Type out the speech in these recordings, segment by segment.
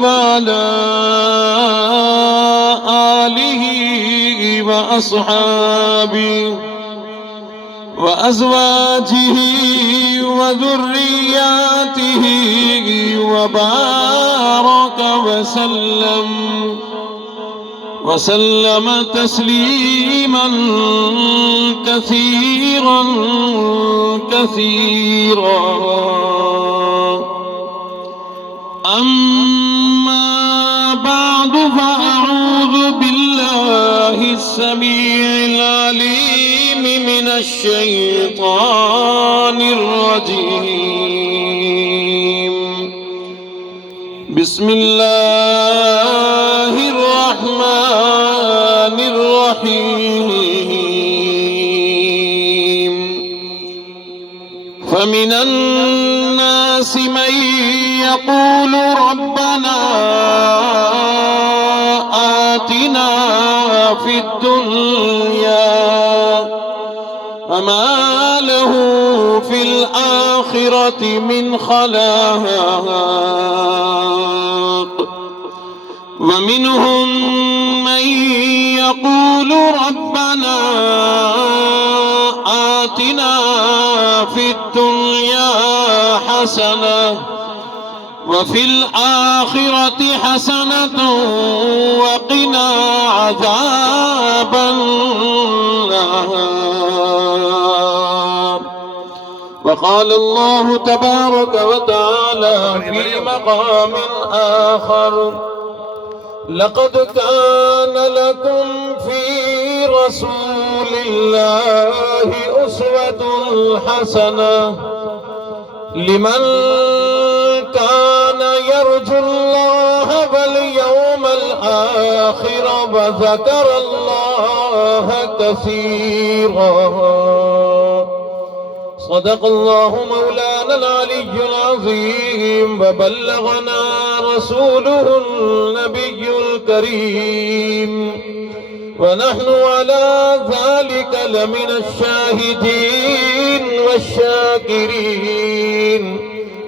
وعلى آله وأصحابه وأزواجه وذرياته وبارك وسلم تسليما كثيرا أما بعد فأعوذ بالله السميع العليم من الشيطان الرجيم بسم الله الرحمن الرحيم فمن الناس من يقول ربنا آتنا في الدنيا وما له في الآخرة من خلاق ومنهم من يقول ربنا آتنا في الدنيا حسنة وفي الآخرة حسنة وقنا عذاب النار. وقال الله تبارك وتعالى في مقام آخر لقد كان لكم في رسول الله أسوة حسنة لمن كان يرجو الله واليوم الآخر وذكر الله كثيرا. صدق الله مولانا العلي العظيم وبلغنا رسوله النبي الكريم ونحن على ذلك لمن الشاهدين والشاكرين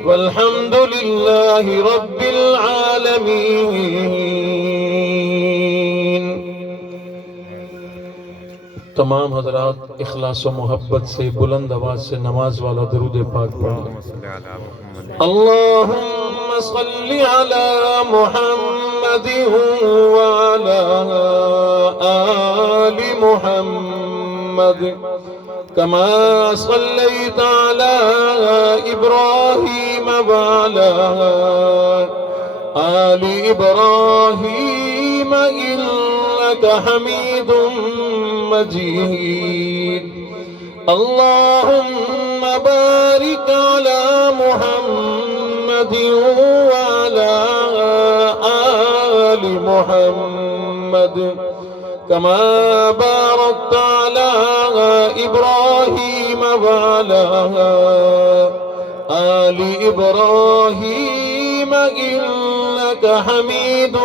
والحمد لله رب العالمين. تمام حضرات اخلاص و محبت سے بلند آواز سے نماز والا درود پاک پڑھیں. اللهم صل على محمد وعلى آل محمد كما صليت على إبراهيم وعلى آل إبراهيم إنك حميد مجيد. اللهم بارك على محمد وعلى آل محمد كما باركت على إبراهيم وعلى آل إبراهيم إنك حميد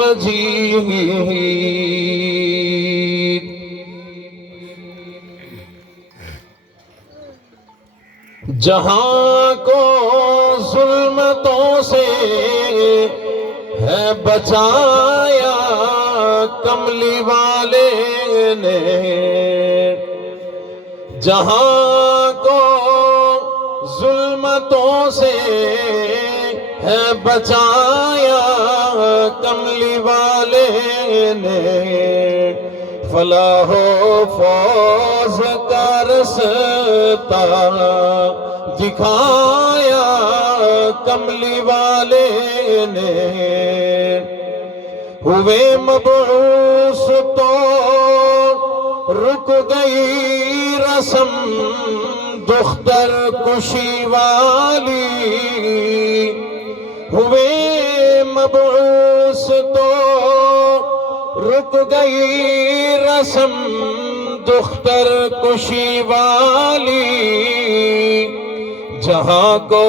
مجيد. جہاں کو ظلمتوں سے ہے بچایا کملی والے نے، جہاں کو ظلمتوں سے ہے بچایا کملی والے نے، فلاح و فوز کا رستہ دکھایا کملی والے نے. ہوئے مبعوث تو رک گئی رسم دختر کشی والی، ہوئے مبعوث تو رک گئی رسم دختر کشی والی، جہاں کو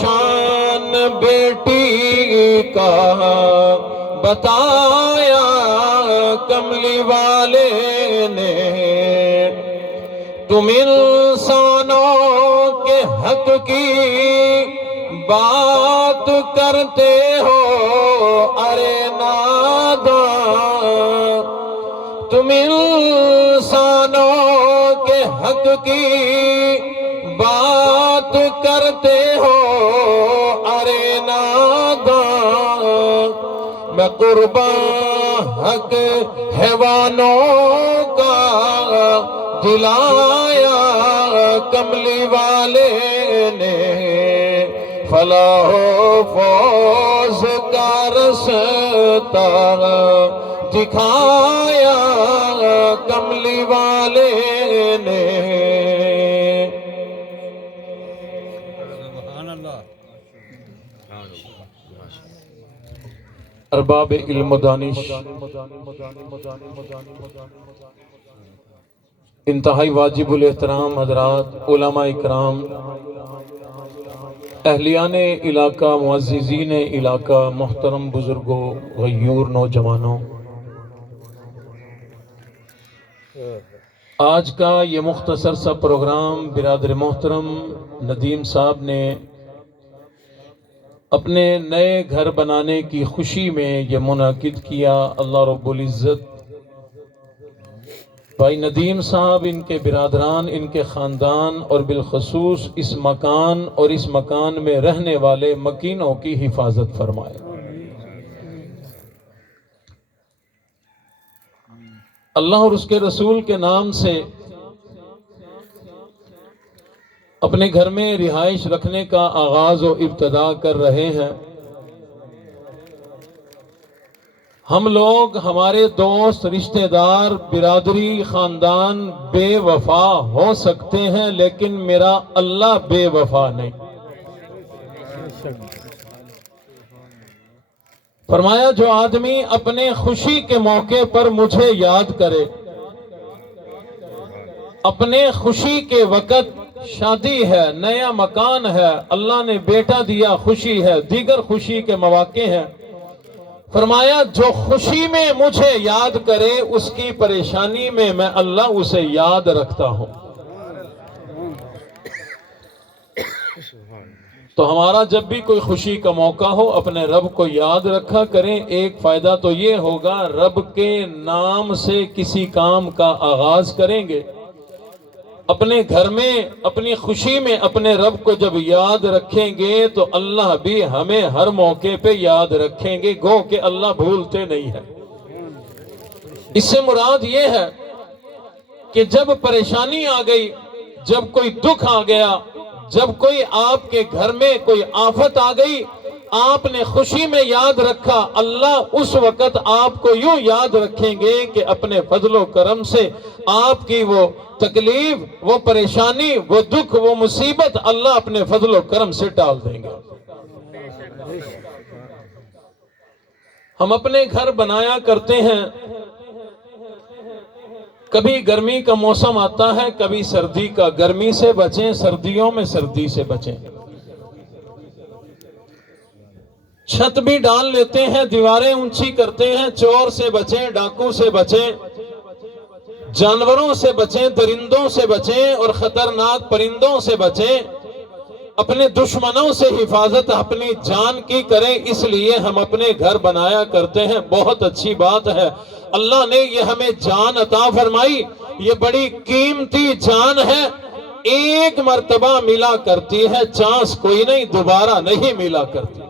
شان بیٹی کا بتایا کملی والے نے. تم انسانوں کے حق کی بات کرتے ہو ارے نادان تم انسانوں کے حق کی بات کرتے ہو ارے نادان میں قربان حق حیوانوں کا دلایا کملی والے نے فلاح و فوز کا رستہ دکھایا کملی والے نے ارباب علم و دانش، انتہائی واجب الاحترام حضرات، علماء اکرام، اہلیان علاقہ، معززین علاقہ، محترم بزرگوں، غیور نوجوانوں، آج کا یہ مختصر سا پروگرام برادر محترم ندیم صاحب نے اپنے نئے گھر بنانے کی خوشی میں یہ منعقد کیا۔ اللہ رب العزت بھائی ندیم صاحب، ان کے برادران، ان کے خاندان اور بالخصوص اس مکان اور اس مکان میں رہنے والے مکینوں کی حفاظت فرمائے۔ اللہ اور اس کے رسول کے نام سے اپنے گھر میں رہائش رکھنے کا آغاز و ابتدا کر رہے ہیں۔ ہم لوگ، ہمارے دوست، رشتہ دار، برادری، خاندان بے وفا ہو سکتے ہیں، لیکن میرا اللہ بے وفا نہیں۔ فرمایا جو آدمی اپنے خوشی کے موقع پر مجھے یاد کرے، اپنے خوشی کے وقت، شادی ہے، نیا مکان ہے، اللہ نے بیٹا دیا، خوشی ہے، دیگر خوشی کے مواقع ہیں، فرمایا جو خوشی میں مجھے یاد کرے اس کی پریشانی میں میں اللہ اسے یاد رکھتا ہوں۔ تو ہمارا جب بھی کوئی خوشی کا موقع ہو اپنے رب کو یاد رکھا کریں۔ ایک فائدہ تو یہ ہوگا، رب کے نام سے کسی کام کا آغاز کریں گے، اپنے گھر میں اپنی خوشی میں اپنے رب کو جب یاد رکھیں گے تو اللہ بھی ہمیں ہر موقع پہ یاد رکھیں گے، گو کہ اللہ بھولتے نہیں ہیں۔ اس سے مراد یہ ہے کہ جب پریشانی آ گئی، جب کوئی دکھ آ گیا، جب کوئی آپ کے گھر میں کوئی آفت آ گئی، آپ نے خوشی میں یاد رکھا، اللہ اس وقت آپ کو یوں یاد رکھیں گے کہ اپنے فضل و کرم سے آپ کی وہ تکلیف، وہ پریشانی، وہ دکھ، وہ مصیبت اللہ اپنے فضل و کرم سے ٹال دیں گے۔ ہم اپنے گھر بنایا کرتے ہیں، کبھی گرمی کا موسم آتا ہے، کبھی سردی کا۔ گرمی سے بچیں، سردیوں میں سردی سے بچیں۔ چھت بھی ڈال لیتے ہیں، دیواریں اونچی کرتے ہیں، چور سے بچیں، ڈاکو سے بچیں، جانوروں سے بچیں، درندوں سے بچیں اور خطرناک پرندوں سے بچیں۔ اپنے دشمنوں سے حفاظت اپنی جان کی کریں، اس لیے ہم اپنے گھر بنایا کرتے ہیں۔ بہت اچھی بات ہے، اللہ نے یہ ہمیں جان عطا فرمائی، یہ بڑی قیمتی جان ہے، ایک مرتبہ ملا کرتی ہے، چانس کوئی نہیں، دوبارہ نہیں ملا کرتی۔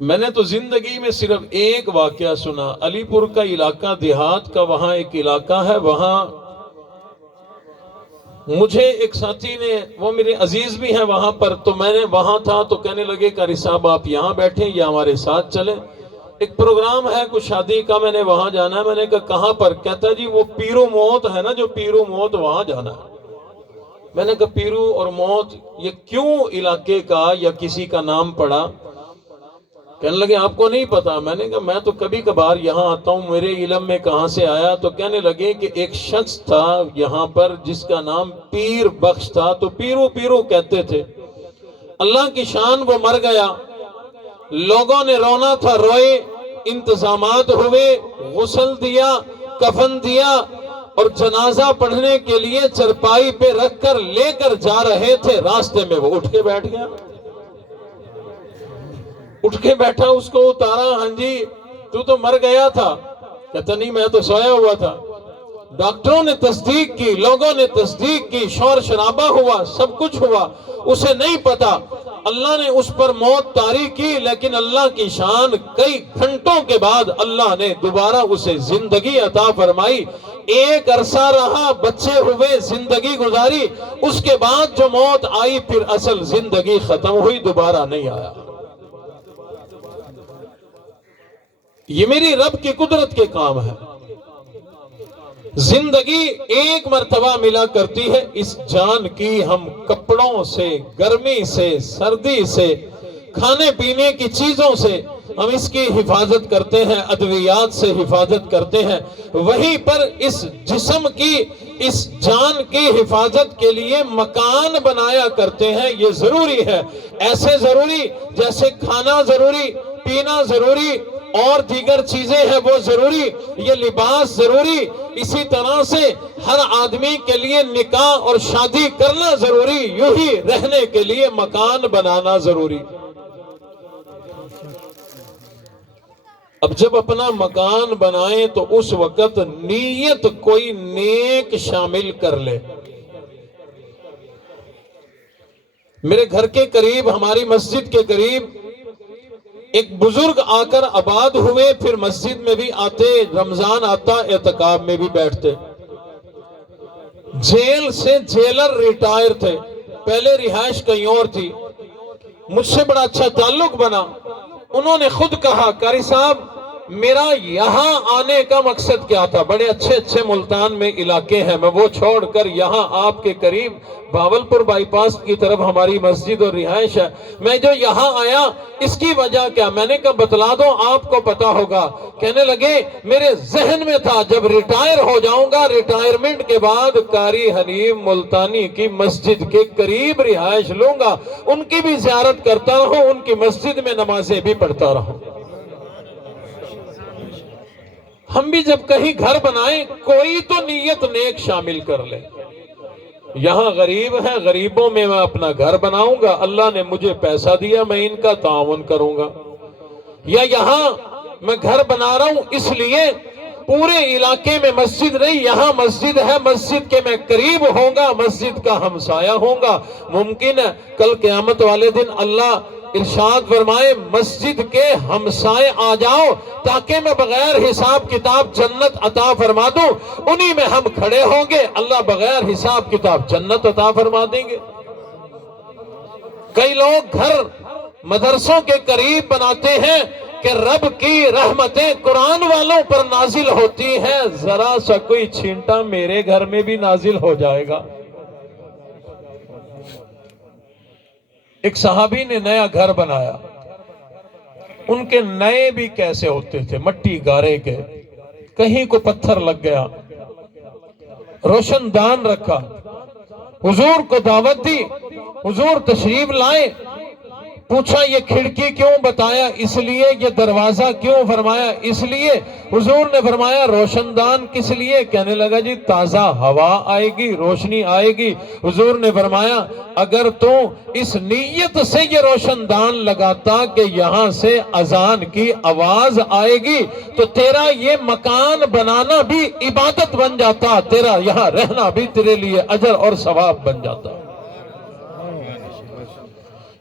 میں نے تو زندگی میں صرف ایک واقعہ سنا، علی پور کا علاقہ، دیہات کا، وہاں ایک علاقہ ہے، وہاں مجھے ایک ساتھی نے، وہ میرے عزیز بھی ہیں وہاں پر، تو میں نے وہاں تھا تو کہنے لگے قاری صاحب آپ یہاں بیٹھیں یا ہمارے ساتھ چلیں، ایک پروگرام ہے کچھ شادی کا، میں نے وہاں جانا ہے۔ میں نے کہا کہاں پر؟ کہتا جی وہ پیرو موت ہے نا، جو پیرو موت، وہاں جانا ہے۔ میں نے کہا پیرو اور موت یہ کیوں علاقے کا یا کسی کا نام پڑا؟ کہنے لگے آپ کو نہیں پتا؟ میں نے کہا میں تو کبھی کبھار یہاں آتا ہوں، میرے علم میں کہاں سے آیا؟ تو کہنے لگے کہ ایک شخص تھا یہاں پر جس کا نام پیر بخش تھا، تو پیرو پیرو کہتے تھے، اللہ کی شان وہ مر گیا، لوگوں نے رونا تھا، روئے، انتظامات ہوئے، غسل دیا، کفن دیا، اور جنازہ پڑھنے کے لیے چرپائی پہ رکھ کر لے کر جا رہے تھے، راستے میں وہ اٹھ کے بیٹھ گیا۔ اٹھ کے بیٹھا، اس کو اتارا، ہاں جی تو مر گیا تھا، کہتا نہیں میں تو سویا ہوا تھا۔ ڈاکٹروں نے تصدیق کی، لوگوں نے تصدیق کی، شور شرابہ ہوا، سب کچھ ہوا، اسے نہیں پتا، اللہ نے اس پر موت طاری کی، لیکن اللہ کی شان، کئی گھنٹوں کے بعد اللہ نے دوبارہ اسے زندگی عطا فرمائی۔ ایک عرصہ رہا، بچے ہوئے، زندگی گزاری، اس کے بعد جو موت آئی پھر اصل زندگی ختم ہوئی، دوبارہ نہیں آیا۔ یہ میری رب کی قدرت کے کام ہے۔ زندگی ایک مرتبہ ملا کرتی ہے، اس جان کی ہم کپڑوں سے، گرمی سے، سردی سے، کھانے پینے کی چیزوں سے ہم اس کی حفاظت کرتے ہیں، ادویات سے حفاظت کرتے ہیں، وہیں پر اس جسم کی، اس جان کی حفاظت کے لیے مکان بنایا کرتے ہیں۔ یہ ضروری ہے، ایسے ضروری جیسے کھانا ضروری، پینا ضروری اور دیگر چیزیں ہیں وہ ضروری، یہ لباس ضروری، اسی طرح سے ہر آدمی کے لیے نکاح اور شادی کرنا ضروری، یوں ہی رہنے کے لیے مکان بنانا ضروری۔ اب جب اپنا مکان بنائیں تو اس وقت نیت کوئی نیک شامل کر لے۔ میرے گھر کے قریب، ہماری مسجد کے قریب ایک بزرگ آ کر آباد ہوئے، پھر مسجد میں بھی آتے، رمضان آتا اعتکاف میں بھی بیٹھتے۔ جیل سے جیلر ریٹائر تھے، پہلے رہائش کہیں اور تھی، مجھ سے بڑا اچھا تعلق بنا۔ انہوں نے خود کہا قاری صاحب میرا یہاں آنے کا مقصد کیا تھا، بڑے اچھے اچھے ملتان میں علاقے ہیں، میں وہ چھوڑ کر یہاں آپ کے قریب بھاولپور بائی پاس کی طرف ہماری مسجد اور رہائش ہے، میں جو یہاں آیا اس کی وجہ کیا؟ میں نے کہا بتلا دو، آپ کو پتا ہوگا۔ کہنے لگے میرے ذہن میں تھا جب ریٹائر ہو جاؤں گا، ریٹائرمنٹ کے بعد قاری حلیم ملتانی کی مسجد کے قریب رہائش لوں گا، ان کی بھی زیارت کرتا رہوں، ان کی مسجد میں نمازیں بھی پڑھتا رہوں۔ ہم بھی جب کہیں گھر بنائیں کوئی تو نیت نیک شامل کر لے۔ یہاں غریب ہیں، غریبوں میں میں اپنا گھر بناؤں گا، اللہ نے مجھے پیسہ دیا میں ان کا تعاون کروں گا، یا یہاں میں گھر بنا رہا ہوں اس لیے پورے علاقے میں مسجد نہیں، یہاں مسجد ہے، مسجد کے میں قریب ہوں گا، مسجد کا ہمسایہ ہوں گا۔ ممکن ہے کل قیامت والے دن اللہ ارشاد فرمائے مسجد کے ہمسائے آ جاؤ تاکہ میں بغیر حساب کتاب جنت عطا فرما دوں، انہی میں ہم کھڑے ہوں گے، اللہ بغیر حساب کتاب جنت عطا فرما دیں گے۔ کئی لوگ گھر مدرسوں کے قریب بناتے ہیں کہ رب کی رحمتیں قرآن والوں پر نازل ہوتی ہیں، ذرا سا کوئی چھینٹا میرے گھر میں بھی نازل ہو جائے گا۔ ایک صحابی نے نیا گھر بنایا، ان کے نئے بھی کیسے ہوتے تھے، مٹی گارے کے، کہیں کو پتھر لگ گیا، روشن دان رکھا، حضور کو دعوت دی، حضور تشریف لائے، پوچھا یہ کھڑکی کیوں؟ بتایا اس لیے، یہ دروازہ کیوں؟ فرمایا اس لیے۔ حضور نے فرمایا روشن دان کس لیے؟ کہنے لگا جی تازہ ہوا آئے گی، روشنی آئے گی۔ حضور نے فرمایا اگر تو اس نیت سے یہ روشن دان لگاتا کہ یہاں سے اذان کی آواز آئے گی تو تیرا یہ مکان بنانا بھی عبادت بن جاتا، تیرا یہاں رہنا بھی تیرے لیے اجر اور ثواب بن جاتا۔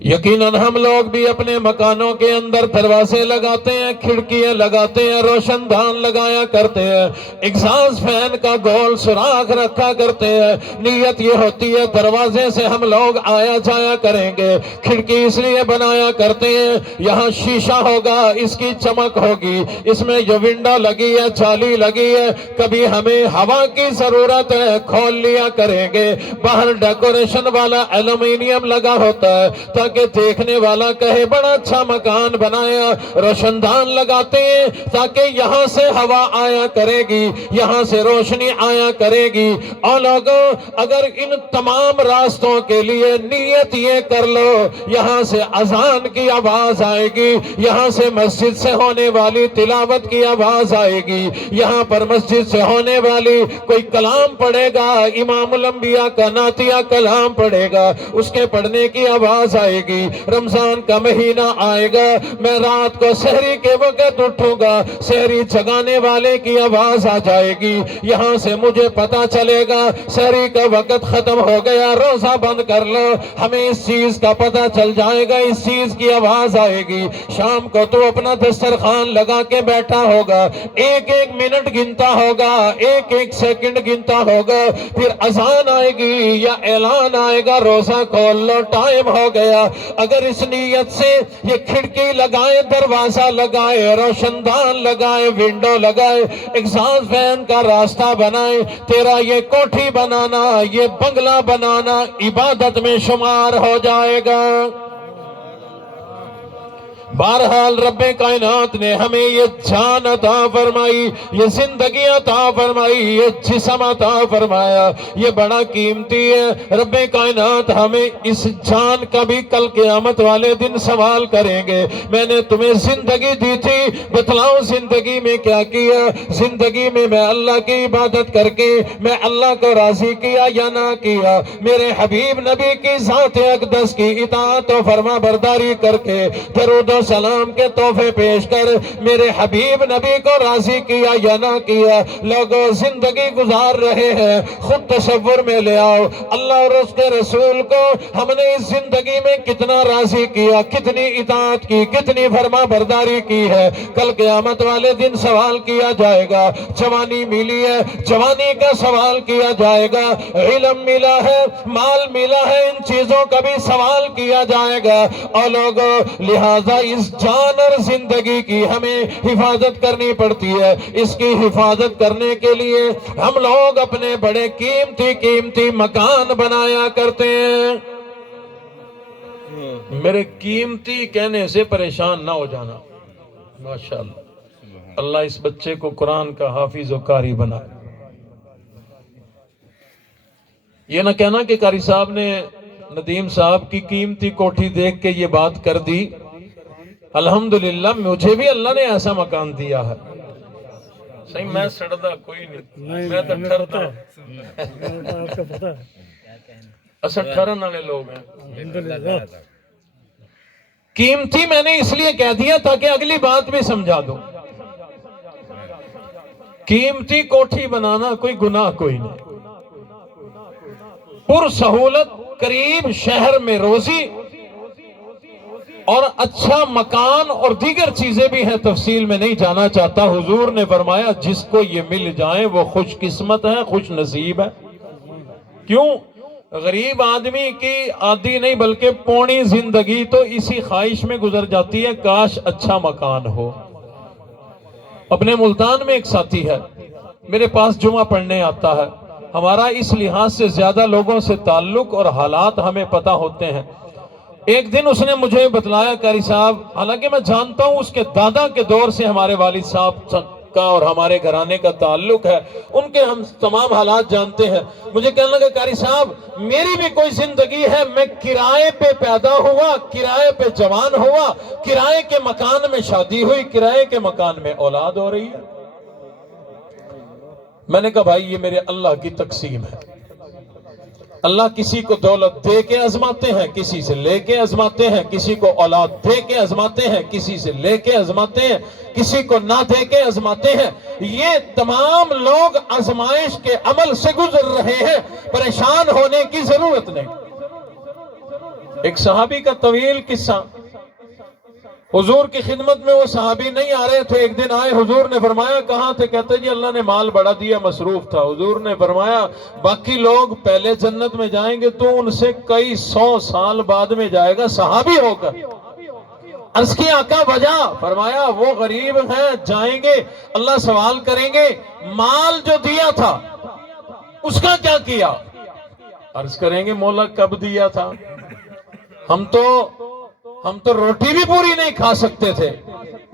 یقیناً ہم لوگ بھی اپنے مکانوں کے اندر دروازے لگاتے ہیں، کھڑکیاں لگاتے ہیں، روشن دان لگایا کرتے ہیں، ایگزاس فین کا گول سوراخ رکھا کرتے ہیں، نیت یہ ہوتی ہے دروازے سے ہم لوگ آیا جایا کریں گے، کھڑکی اس لیے بنایا کرتے ہیں یہاں شیشہ ہوگا، اس کی چمک ہوگی، اس میں جو ونڈو لگی ہے، جالی لگی ہے، کبھی ہمیں ہوا کی ضرورت ہے کھول لیا کریں گے، باہر ڈیکوریشن والا ایلومینیم لگا ہوتا ہے تاکہ دیکھنے والا کہے بڑا اچھا مکان بنایا۔ روشن دان لگاتے ہیں تاکہ یہاں سے ہوا آیا کرے گی، یہاں سے روشنی آیا کرے گی۔ اور لوگوں اگر ان تمام راستوں کے لیے نیت یہ کر لو یہاں سے اذان کی آواز آئے گی، یہاں سے مسجد سے ہونے والی تلاوت کی آواز آئے گی، یہاں پر مسجد سے ہونے والی کوئی کلام پڑھے گا، امام الانبیاء کا نعتیہ کلام پڑھے گا، اس کے پڑھنے کی آواز آئے گی، رمضان کا مہینہ آئے گا، میں رات کو سحری کے وقت اٹھوں گا، سحری جگانے والے کی آواز آ جائے گی، یہاں سے مجھے پتا چلے گا سحری کا وقت ختم ہو گیا، روزہ بند کر لو، ہمیں اس چیز کا پتا چل جائے گا، اس چیز کی آواز آئے گی۔ شام کو تو اپنا دسترخوان لگا کے بیٹھا ہوگا، ایک ایک منٹ گنتا ہوگا، ایک ایک سیکنڈ گنتا ہوگا، پھر اذان آئے گی یا اعلان آئے گا روزہ کھول لو، ٹائم ہو گیا۔ اگر اس نیت سے یہ کھڑکی لگائے، دروازہ لگائے، روشن دان لگائے، ونڈو لگائے، ایگزاسٹ فین کا راستہ بنائے، تیرا یہ کوٹھی بنانا، یہ بنگلہ بنانا عبادت میں شمار ہو جائے گا۔ بہرحال رب کائنات نے ہمیں یہ جان عطا فرمائی، یہ زندگی عطا فرمائی، یہ جسم عطا فرمایا، یہ بڑا قیمتی ہے۔ رب کائنات ہمیں اس جان کا بھی کل قیامت والے دن سوال کریں گے، میں نے تمہیں زندگی دی تھی، بتلاؤ زندگی میں کیا کیا؟ زندگی میں اللہ کی عبادت کر کے میں اللہ کو راضی کیا یا نہ کیا؟ میرے حبیب نبی کی ذات اقدس کی اطاعت و فرما برداری کر کے درود و سلام کے تحفے پیش کر میرے حبیب نبی کو راضی کیا یا نہ کیا؟ لوگوں زندگی گزار رہے ہیں، خود تصور میں لے آؤ اللہ اور اس کے رسول کو ہم نے اس زندگی میں کتنا راضی کیا، کتنی اطاعت کی، کتنی فرما برداری کی ہے۔ کل قیامت والے دن سوال کیا جائے گا، جوانی ملی ہے، جوانی کا سوال کیا جائے گا، علم ملا ہے، مال ملا ہے، ان چیزوں کا بھی سوال کیا جائے گا۔ اور لوگوں لہذا اس جان اور زندگی کی ہمیں حفاظت کرنی پڑتی ہے۔ اس کی حفاظت کرنے کے لیے ہم لوگ اپنے بڑے قیمتی مکان بنایا کرتے ہیں۔ میرے قیمتی کہنے سے پریشان نہ ہو جانا، ماشاءاللہ اللہ اس بچے کو قرآن کا حافظ و قاری بنائے۔ یہ نہ کہنا کہ قاری صاحب نے ندیم صاحب کی قیمتی کوٹھی دیکھ کے یہ بات کر دی، الحمدللہ مجھے بھی اللہ نے ایسا مکان دیا ہے۔ صحیح میں سڑدا کوئی نہیں، میں تو ٹھرتا اصل ٹھرن والے لوگ ہیں۔ قیمتی میں نے اس لیے کہہ دیا تاکہ اگلی بات بھی سمجھا دوں۔ قیمتی کوٹھی بنانا کوئی گناہ کوئی نہیں، پر سہولت قریب شہر میں روزی اور اچھا مکان اور دیگر چیزیں بھی ہیں، تفصیل میں نہیں جانا چاہتا۔ حضور نے فرمایا جس کو یہ مل جائیں وہ خوش قسمت ہے، خوش نصیب ہے۔ کیوں؟ غریب آدمی کی آدھی نہیں بلکہ پونی زندگی تو اسی خواہش میں گزر جاتی ہے کاش اچھا مکان ہو۔ اپنے ملتان میں ایک ساتھی ہے، میرے پاس جمعہ پڑھنے آتا ہے، ہمارا اس لحاظ سے زیادہ لوگوں سے تعلق اور حالات ہمیں پتہ ہوتے ہیں۔ ایک دن اس نے مجھے بتلایا قاری صاحب، حالانکہ میں جانتا ہوں اس کے دادا کے دور سے ہمارے والد صاحب کا اور ہمارے گھرانے کا تعلق ہے، ان کے ہم تمام حالات جانتے ہیں۔ مجھے کہنے لگا قاری صاحب میری بھی کوئی زندگی ہے، میں کرائے پہ پیدا ہوا، کرائے پہ جوان ہوا، کرائے کے مکان میں شادی ہوئی، کرائے کے مکان میں اولاد ہو رہی ہے۔ میں نے کہا بھائی یہ میرے اللہ کی تقسیم ہے، اللہ کسی کو دولت دے کے آزماتے ہیں، کسی سے لے کے آزماتے ہیں، کسی کو اولاد دے کے آزماتے ہیں، کسی سے لے کے آزماتے ہیں، کسی کو نہ دے کے آزماتے ہیں۔ یہ تمام لوگ آزمائش کے عمل سے گزر رہے ہیں، پریشان ہونے کی ضرورت نہیں۔ ایک صحابی کا طویل قصہ، حضور کی خدمت میں وہ صحابی نہیں آ رہے تھے، ایک دن آئے، حضور نے فرمایا کہاں تھے؟ کہتے جی اللہ نے مال بڑا دیا، مصروف تھا۔ حضور نے فرمایا باقی لوگ پہلے جنت میں جائیں گے تو ان سے کئی 100 سال بعد میں جائے گا صحابی ہو کر۔ عرض کی آقا وجہ؟ فرمایا وہ غریب ہیں، جائیں گے اللہ سوال کریں گے مال جو دیا تھا اس کا کیا کیا؟ عرض کریں گے مولا کب دیا تھا؟ ہم تو روٹی بھی پوری نہیں کھا سکتے تھے،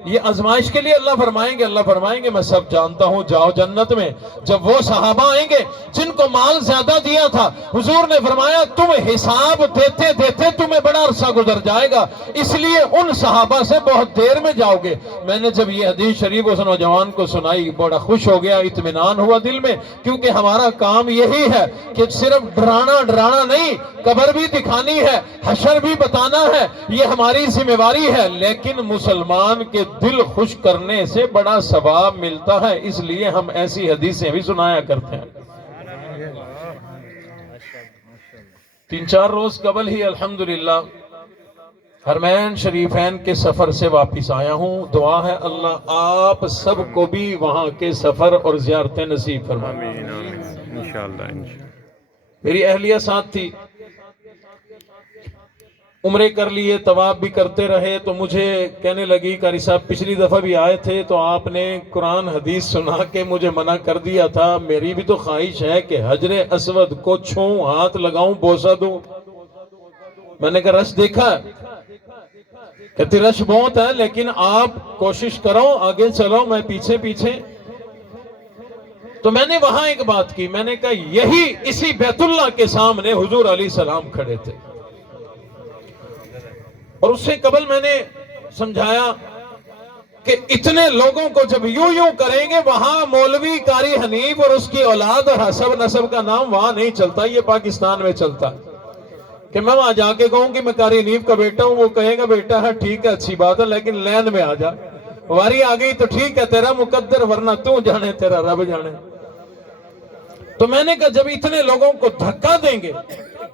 یہ آزمائش کے لیے اللہ فرمائیں گے میں سب جانتا ہوں، جاؤ جنت میں۔ جب وہ صحابہ آئیں گے جن کو مال زیادہ دیا تھا، حضور نے فرمایا تم حساب دیتے دیتے تمہیں بڑا عرصہ گزر جائے گا، اس لیے ان صحابہ سے بہت دیر میں جاؤ گے۔ میں نے جب یہ حدیث شریف اس نوجوان کو سنائی بڑا خوش ہو گیا، اطمینان ہوا دل میں، کیونکہ ہمارا کام یہی ہے کہ صرف ڈرانا نہیں، قبر بھی دکھانی ہے، حشر بھی بتانا ہے، یہ ہماری ذمہ داری ہے، لیکن مسلمان کے دل خوش کرنے سے بڑا ثواب ملتا ہے، اس لیے ہم ایسی حدیثیں بھی سنایا کرتے ہیں۔ 3-4 روز قبل ہی الحمدللہ حرمین شریفین کے سفر سے واپس آیا ہوں۔ دعا ہے اللہ آپ سب کو بھی وہاں کے سفر اور زیارتیں نصیب فرمائے۔ آمین آمین انشاءاللہ۔ میری اہلیہ ساتھ تھی، عمرے کر لیے، طواف بھی کرتے رہے، تو مجھے کہنے لگی قاری صاحب پچھلی دفعہ بھی آئے تھے تو آپ نے قرآن حدیث سنا کے مجھے منع کر دیا تھا، میری بھی تو خواہش ہے کہ حجر اسود کو چھوں، ہاتھ لگاؤں، بوسہ دوں۔ میں نے کہا رش دیکھا ہے؟ کہتی رش بہت ہے، لیکن آپ کوشش کرو، آگے چلو، میں پیچھے پیچھے۔ تو میں نے وہاں ایک بات کی، میں نے کہا یہی اسی بیت اللہ کے سامنے حضور علیہ السلام کھڑے تھے، اور اس سے قبل میں نے سمجھایا کہ اتنے لوگوں کو جب یوں کریں گے، وہاں مولوی قاری حنیف اور اس کی اولاد اور حسب نسب کا نام وہاں نہیں چلتا، یہ پاکستان میں چلتا ہے۔ کہ میں وہاں جا کے کہوں کہ میں قاری حنیف کا بیٹا ہوں، وہ کہے گا بیٹا ہے ٹھیک ہے، اچھی بات ہے، لیکن لین میں آ جا، واری آ گئی تو ٹھیک ہے، تیرا مقدر، ورنہ تو جانے، تیرا رب جانے۔ تو میں نے کہا جب اتنے لوگوں کو دھکا دیں گے،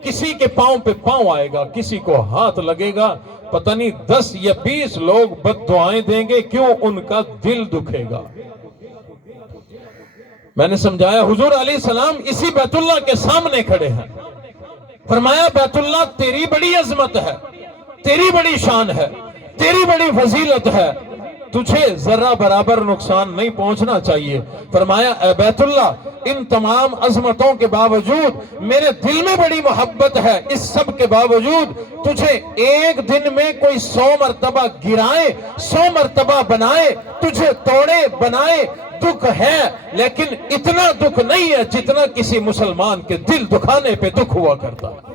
کسی کے پاؤں پہ پاؤں آئے گا، کسی کو ہاتھ لگے گا، پتہ نہیں 10 یا 20 لوگ بد دعائیں دیں گے، کیوں؟ ان کا دل دکھے گا۔ میں نے سمجھایا حضور علیہ السلام اسی بیت اللہ کے سامنے کھڑے ہیں، فرمایا بیت اللہ تیری بڑی عظمت ہے، تیری بڑی شان ہے، تیری بڑی فضیلت ہے، تجھے ذرہ برابر نقصان نہیں پہنچنا چاہیے۔ فرمایا اے بیت اللہ ان تمام عظمتوں کے باوجود میرے دل میں بڑی محبت ہے، اس سب کے باوجود تجھے ایک دن میں کوئی 100 مرتبہ گرائے، 100 مرتبہ بنائے، تجھے توڑے بنائے، دکھ ہے، لیکن اتنا دکھ نہیں ہے جتنا کسی مسلمان کے دل دکھانے پہ دکھ ہوا کرتا ہے۔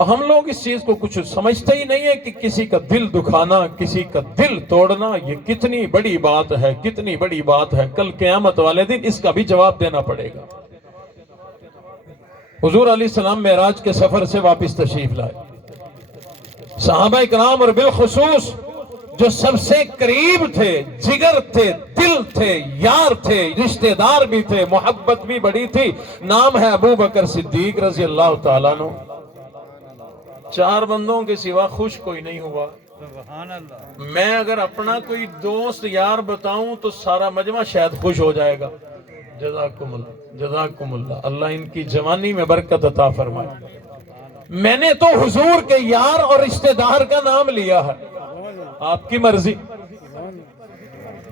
ہم لوگ اس چیز کو کچھ سمجھتے ہی نہیں ہے کہ کسی کا دل دکھانا، کسی کا دل توڑنا یہ کتنی بڑی بات ہے، کتنی بڑی بات ہے۔ کل قیامت والے دن اس کا بھی جواب دینا پڑے گا۔ حضور علیہ السلام معراج کے سفر سے واپس تشریف لائے، صحابہ اکرام اور بالخصوص جو سب سے قریب تھے، جگر تھے، دل تھے، یار تھے، رشتہ دار بھی تھے، محبت بھی بڑی تھی، نام ہے ابو بکر صدیق رضی اللہ تعالیٰ عنہ۔ 4 بندوں کے سوا خوش کوئی نہیں ہوا۔ میں اگر اپنا کوئی دوست یار بتاؤں تو سارا مجمع شاید خوش ہو جائے گا۔ جزاکم اللہ، جزاکم اللہ، اللہ ان کی جوانی میں برکت عطا فرمائے۔ میں نے تو حضور کے یار اور رشتہ دار کا نام لیا ہے، آپ کی مرضی۔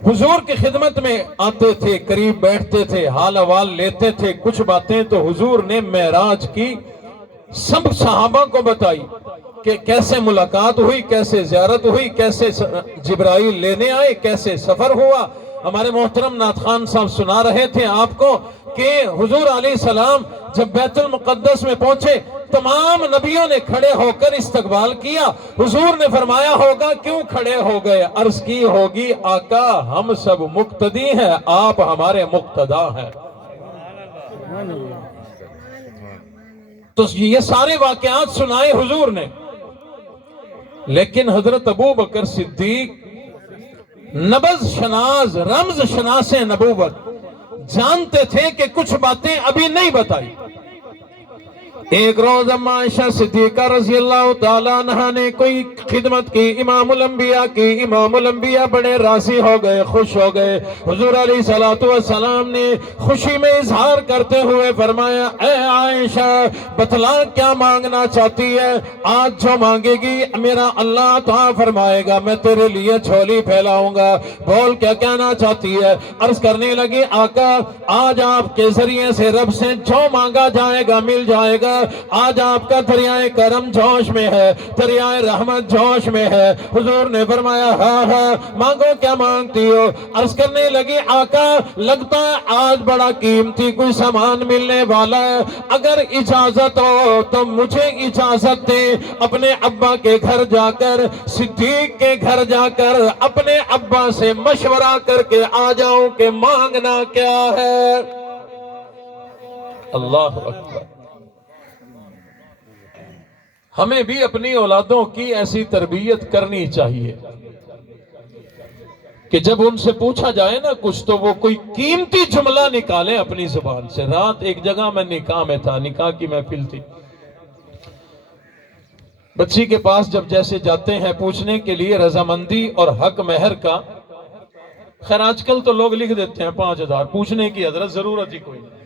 حضور کی خدمت میں آتے تھے، قریب بیٹھتے تھے، حال احوال لیتے تھے، کچھ باتیں تو حضور نے معراج کی سب صحابہ کو بتائی کہ کیسے ملاقات ہوئی، کیسے زیارت ہوئی، کیسے جبرائیل لینے آئے، کیسے سفر ہوا۔ ہمارے محترم نعت خان صاحب سنا رہے تھے آپ کو کہ حضور علیہ السلام جب بیت المقدس میں پہنچے، تمام نبیوں نے کھڑے ہو کر استقبال کیا۔ حضور نے فرمایا ہوگا کیوں کھڑے ہو گئے؟ عرض کی ہوگی آقا ہم سب مقتدی ہیں، آپ ہمارے مقتدا ہیں۔ تو یہ سارے واقعات سنائے حضور نے، لیکن حضرت ابو بکر صدیق نبض شناس، رمز شناس نبوت، جانتے تھے کہ کچھ باتیں ابھی نہیں بتائی۔ ایک روز اما عائشہ صدیقہ رضی اللہ تعالیٰ عنہ نے کوئی خدمت کی، امام الانبیاء کی، امام الانبیاء بڑے راضی ہو گئے، خوش ہو گئے۔ حضور علیہ السلام نے خوشی میں اظہار کرتے ہوئے فرمایا اے عائشہ بتلا کیا مانگنا چاہتی ہے؟ آج جو مانگے گی میرا اللہ عطا فرمائے گا، میں تیرے لیے جھولی پھیلاؤں گا، بول کیا کہنا چاہتی ہے؟ عرض کرنے لگی آقا آج آپ کے ذریعے سے رب سے جو مانگا جائے گا مل جائے گا، آج آپ کا دریائے کرم جوش میں ہے، دریائے رحمت جوش میں ہے۔ حضور نے فرمایا ہاں ہاں مانگو کیا مانگتی ہو؟ عرض کرنے لگی آقا لگتا ہے آج بڑا قیمتی کوئی سامان ملنے والا ہے، اگر اجازت ہو تو مجھے اجازت دیں اپنے ابا کے گھر جا کر، صدیق کے گھر جا کر اپنے ابا سے مشورہ کر کے آ جاؤں کہ مانگنا کیا ہے۔ اللہ اکبر۔ ہمیں بھی اپنی اولادوں کی ایسی تربیت کرنی چاہیے کہ جب ان سے پوچھا جائے نا کچھ تو وہ کوئی قیمتی جملہ نکالیں اپنی زبان سے۔ رات ایک جگہ میں نکاح میں تھا، نکاح کی محفل تھی، بچی کے پاس جب جیسے جاتے ہیں پوچھنے کے لیے رضامندی اور حق مہر کا، خیر آج کل تو لوگ لکھ دیتے ہیں 5000، پوچھنے کی حضرت ضرورت ہی کوئی نہیں۔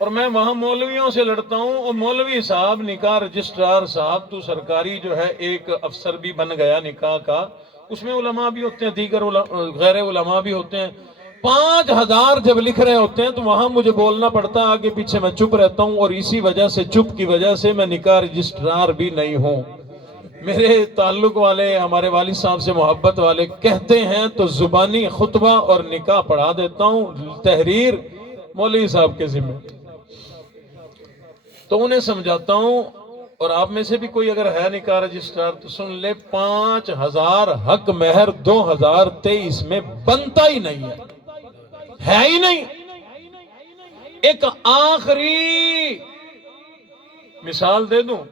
اور میں وہاں مولویوں سے لڑتا ہوں، اور مولوی صاحب نکاح رجسٹرار صاحب تو سرکاری جو ہے ایک افسر بھی بن گیا نکاح کا، اس میں علماء بھی ہوتے ہیں، دیگر غیر علماء بھی ہوتے ہیں۔ 5000 جب لکھ رہے ہوتے ہیں تو وہاں مجھے بولنا پڑتا ہے، آگے پیچھے میں چپ رہتا ہوں، اور اسی وجہ سے چپ کی وجہ سے میں نکاح رجسٹرار بھی نہیں ہوں۔ میرے تعلق والے ہمارے والد صاحب سے محبت والے کہتے ہیں تو زبانی خطبہ اور نکاح پڑھا دیتا ہوں، تحریر مولوی صاحب کے ذمہ، تو انہیں سمجھاتا ہوں۔ اور آپ میں سے بھی کوئی اگر ہے نکاح رجسٹرار تو سن لے، 5000 حق مہر 2023 میں بنتا ہی نہیں ہے ہی نہیں۔ ایک آخری مثال دے دوں،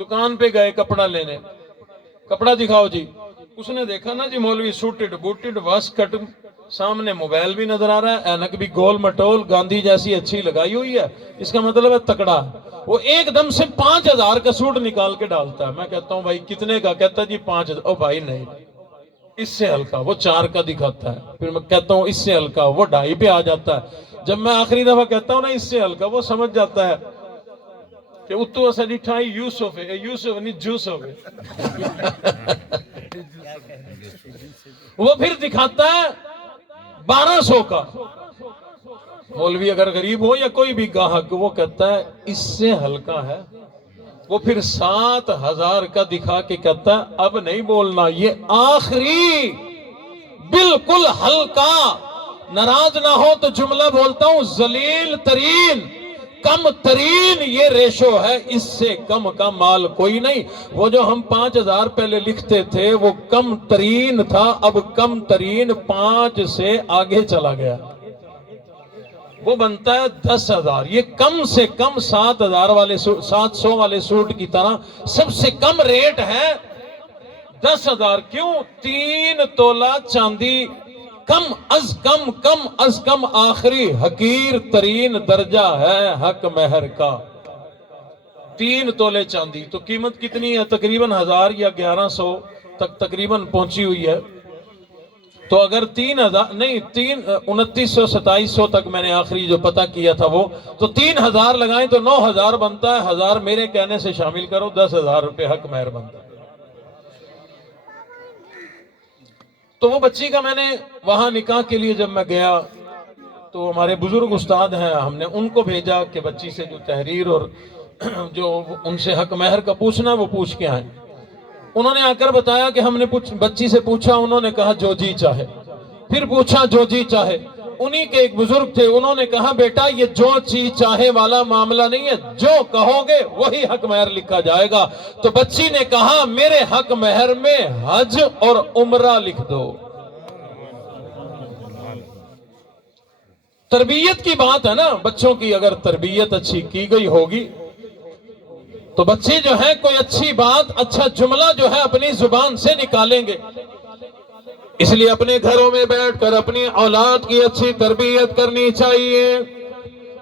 دکان پہ گئے کپڑا لینے، کپڑا دکھاؤ جی، اس نے دیکھا نا جی مولوی سوٹڈ بوٹڈ واس کٹ، سامنے موبائل بھی نظر آ رہا ہے، اینک بھی گول مٹول گاندھی جیسی اچھی لگائی ہوئی ہے، اس کا مطلب ہے تکڑا۔ وہ ایک دم سے 5000 کا سوٹ نکال کے ڈالتا ہے۔ میں کہتا ہوں بھائی کتنے کا؟ کہتا ہے جی 5000۔ او بھائی نہیں، اس سے ہلکا، وہ 4 کا دکھاتا ہے۔ پھر میں کہتا ہوں اس سے ہلکا، وہ 2.5 پہ آ جاتا ہے۔ جب میں آخری دفعہ کہتا ہوں نا اس سے ہلکا، وہ سمجھ جاتا ہے کہ اتو اسا ڈٹھائی یوسف ہے، یوسف نہیں جوسف ہے۔ وہ پھر دکھاتا ہے 1200 کا۔ مولوی اگر غریب ہو یا کوئی بھی گاہک، وہ کہتا ہے اس سے ہلکا ہے، وہ پھر 7000 کا دکھا کے کہتا ہے اب نہیں بولنا، یہ آخری بالکل ہلکا۔ ناراض نہ ہو تو جملہ بولتا ہوں، ذلیل ترین کم ترین یہ ریشو ہے، اس سے کم کا مال کوئی نہیں۔ وہ جو ہم 5000 پہلے لکھتے تھے وہ کم ترین تھا، اب کم ترین 5 سے آگے چلا گیا، وہ بنتا ہے 10,000۔ یہ کم سے کم 700 والے سوٹ کی طرح سب سے کم ریٹ ہے 10,000۔ کیوں؟ 3 تولہ چاندی کم از کم آخری حقیر ترین درجہ ہے حق مہر کا۔ 3 تولے چاندی تو قیمت کتنی ہے؟ تقریباً 1000 یا 1100 تک تقریباً پہنچی ہوئی ہے۔ تو اگر 3000 نہیں 2900 2700 تک میں نے آخری جو پتہ کیا تھا وہ، تو 3000 لگائیں تو 9000 بنتا ہے۔ 1000 میرے کہنے سے شامل کرو، 10,000 روپے حق مہر بنتا ہے۔ تو وہ بچی کا میں نے وہاں نکاح کے لیے جب میں گیا تو ہمارے بزرگ استاد ہیں، ہم نے ان کو بھیجا کہ بچی سے جو تحریر اور جو ان سے حق مہر کا پوچھنا وہ پوچھ کے آئیں۔ انہوں نے آ کر بتایا کہ ہم نے بچی سے پوچھا، انہوں نے کہا جو جی چاہے۔ پھر پوچھا جو جی چاہے، انہی کے ایک بزرگ تھے، انہوں نے کہا بیٹا یہ جو جی چاہے والا معاملہ نہیں ہے، جو کہو گے وہی حق مہر لکھا جائے گا۔ تو بچی نے کہا میرے حق مہر میں حج اور عمرہ لکھ دو۔ تربیت کی بات ہے نا، بچوں کی اگر تربیت اچھی کی گئی ہوگی تو بچے جو ہے کوئی اچھی بات، اچھا جملہ جو ہے اپنی زبان سے نکالیں گے۔ اس لیے اپنے گھروں میں بیٹھ کر اپنی اولاد کی اچھی تربیت کرنی چاہیے۔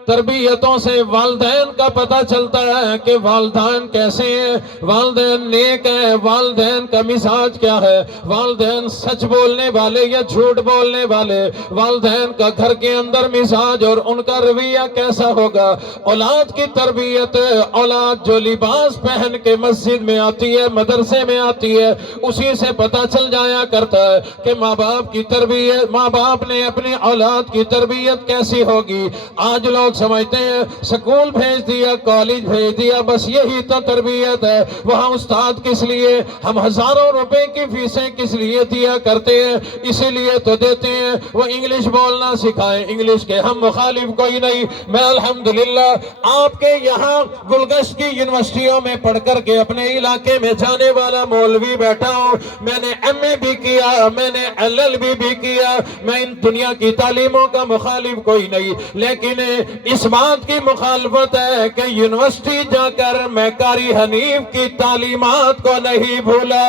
تربیتوں سے والدین کا پتہ چلتا ہے کہ والدین کیسے ہیں، والدین نیک ہیں، والدین کا مزاج کیا ہے، والدین سچ بولنے والے یا جھوٹ بولنے والے، والدین کا گھر کے اندر مزاج اور ان کا رویہ کیسا ہوگا۔ اولاد کی تربیت، اولاد جو لباس پہن کے مسجد میں آتی ہے، مدرسے میں آتی ہے، اسی سے پتہ چل جایا کرتا ہے کہ ماں باپ کی تربیت، ماں باپ نے اپنی اولاد کی تربیت کیسی ہوگی۔ آج لوگ لوگ سمجھتے ہیں سکول بھیج دیا، کالج بھیج دیا، بس یہی تو تربیت ہے، وہاں استاد کس لیے، ہم ہزاروں روپے کی فیسیں کس لیے دیا کرتے ہیں، اسی لیے تو دیتے ہیں وہ انگلش بولنا سکھائیں، انگلش کے ہم مخالف کوئی نہیں۔ میں الحمدللہ آپ کے یہاں گلگشت کی یونیورسٹیوں میں پڑھ کر کے اپنے علاقے میں جانے والا مولوی بیٹھا ہوں، میں نے ایم اے بھی کیا، میں نے LLB بھی کیا، میں ان دنیا کی تعلیموں کا مخالف کوئی نہیں، لیکن اس بات کی مخالفت ہے کہ یونیورسٹی جا کر میں قاری حنیف کی تعلیمات کو نہیں بھولا۔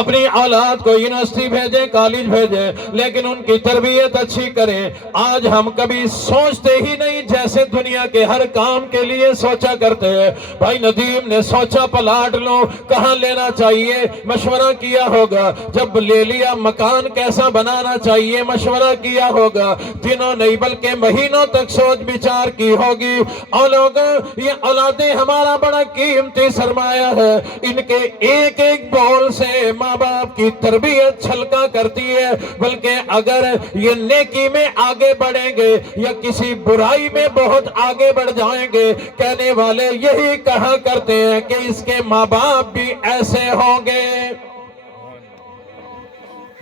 اپنی اولاد کو یونیورسٹی بھیجیں، کالج بھیجیں، لیکن ان کی تربیت اچھی کریں۔ آج ہم کبھی سوچتے ہی نہیں جیسے دنیا کے ہر کام کے لیے سوچا کرتے ہیں۔ بھائی ندیم نے سوچا پلاٹ لو، کہاں لینا چاہیے، مشورہ کیا ہوگا، جب لے لیا مکان کیسا بنانا چاہیے، مشورہ کیا ہوگا، دنوں نہیں بلکہ مہینوں تک سوچ بچار کی ہوگی۔ اور لوگوں، یہ اولادیں ہمارا بڑا قیمتی سرمایہ ہے، ان کے ایک ایک بول سے ماں باپ کی تربیت چھلکا کرتی ہے، بلکہ اگر یہ نیکی میں آگے بڑھیں گے یا کسی برائی میں بہت آگے بڑھ جائیں گے، کہنے والے یہی کہا کرتے ہیں کہ اس کے ماں باپ بھی ایسے ہوں گے۔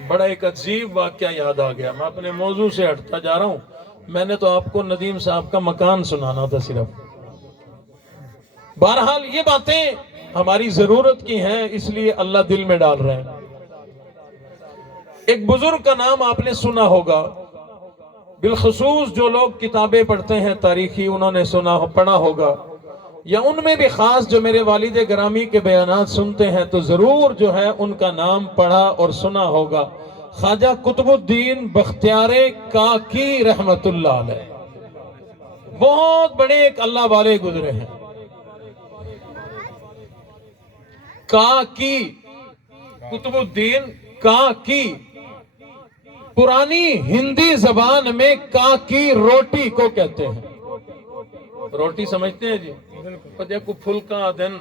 بڑا ایک عجیب واقعہ یاد آ گیا، میں اپنے موضوع سے ہٹتا جا رہا ہوں، میں نے تو آپ کو ندیم صاحب کا مکان سنانا تھا صرف۔ بہرحال یہ باتیں ہماری ضرورت کی ہیں، اس لیے اللہ دل میں ڈال رہے ہیں۔ ایک بزرگ کا نام آپ نے سنا ہوگا، بالخصوص جو لوگ کتابیں پڑھتے ہیں تاریخی، انہوں نے پڑھا ہوگا، یا ان میں بھی خاص جو میرے والد گرامی کے بیانات سنتے ہیں تو ضرور جو ہے ان کا نام پڑھا اور سنا ہوگا، خواجہ قطب الدین بختیار کاکی رحمت اللہ علیہ۔ بہت بڑے ایک اللہ والے گزرے ہیں۔ کاکی، قطب الدین کاکی، پرانی ہندی زبان میں کاکی روٹی کو کہتے ہیں۔ روٹی سمجھتے ہیں جی؟ دیکھو پھلکا دن،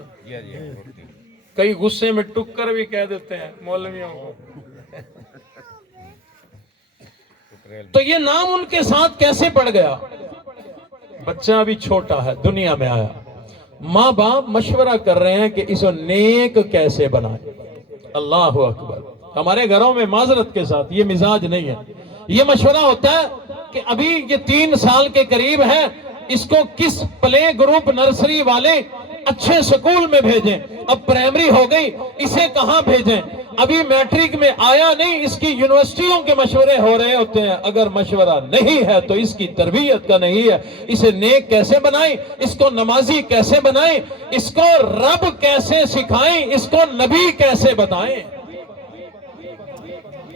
کئی غصے میں ٹکر بھی کہہ دیتے ہیں مولویوں کو۔ تو یہ نام ان کے ساتھ کیسے پڑ گیا؟ بچہ ابھی چھوٹا ہے، دنیا میں آیا، ماں باپ مشورہ کر رہے ہیں کہ اسے نیک کیسے بنائے۔ اللہ اکبر۔ ہمارے گھروں میں معذرت کے ساتھ یہ مزاج نہیں ہے، یہ مشورہ ہوتا ہے کہ ابھی یہ 3 سال کے قریب ہے، اس کو کس پلے گروپ نرسری والے اچھے سکول میں بھیجیں، اب پرائمری ہو گئی، اسے کہاں بھیجیں، ابھی میٹرک میں آیا نہیں، اس کی یونیورسٹیوں کے مشورے ہو رہے ہوتے ہیں۔ اگر مشورہ نہیں ہے تو اس کی تربیت کا نہیں ہے۔ اسے نیک کیسے بنائیں، اس کو نمازی کیسے بنائیں، اس کو رب کیسے سکھائیں، اس کو نبی کیسے بتائیں۔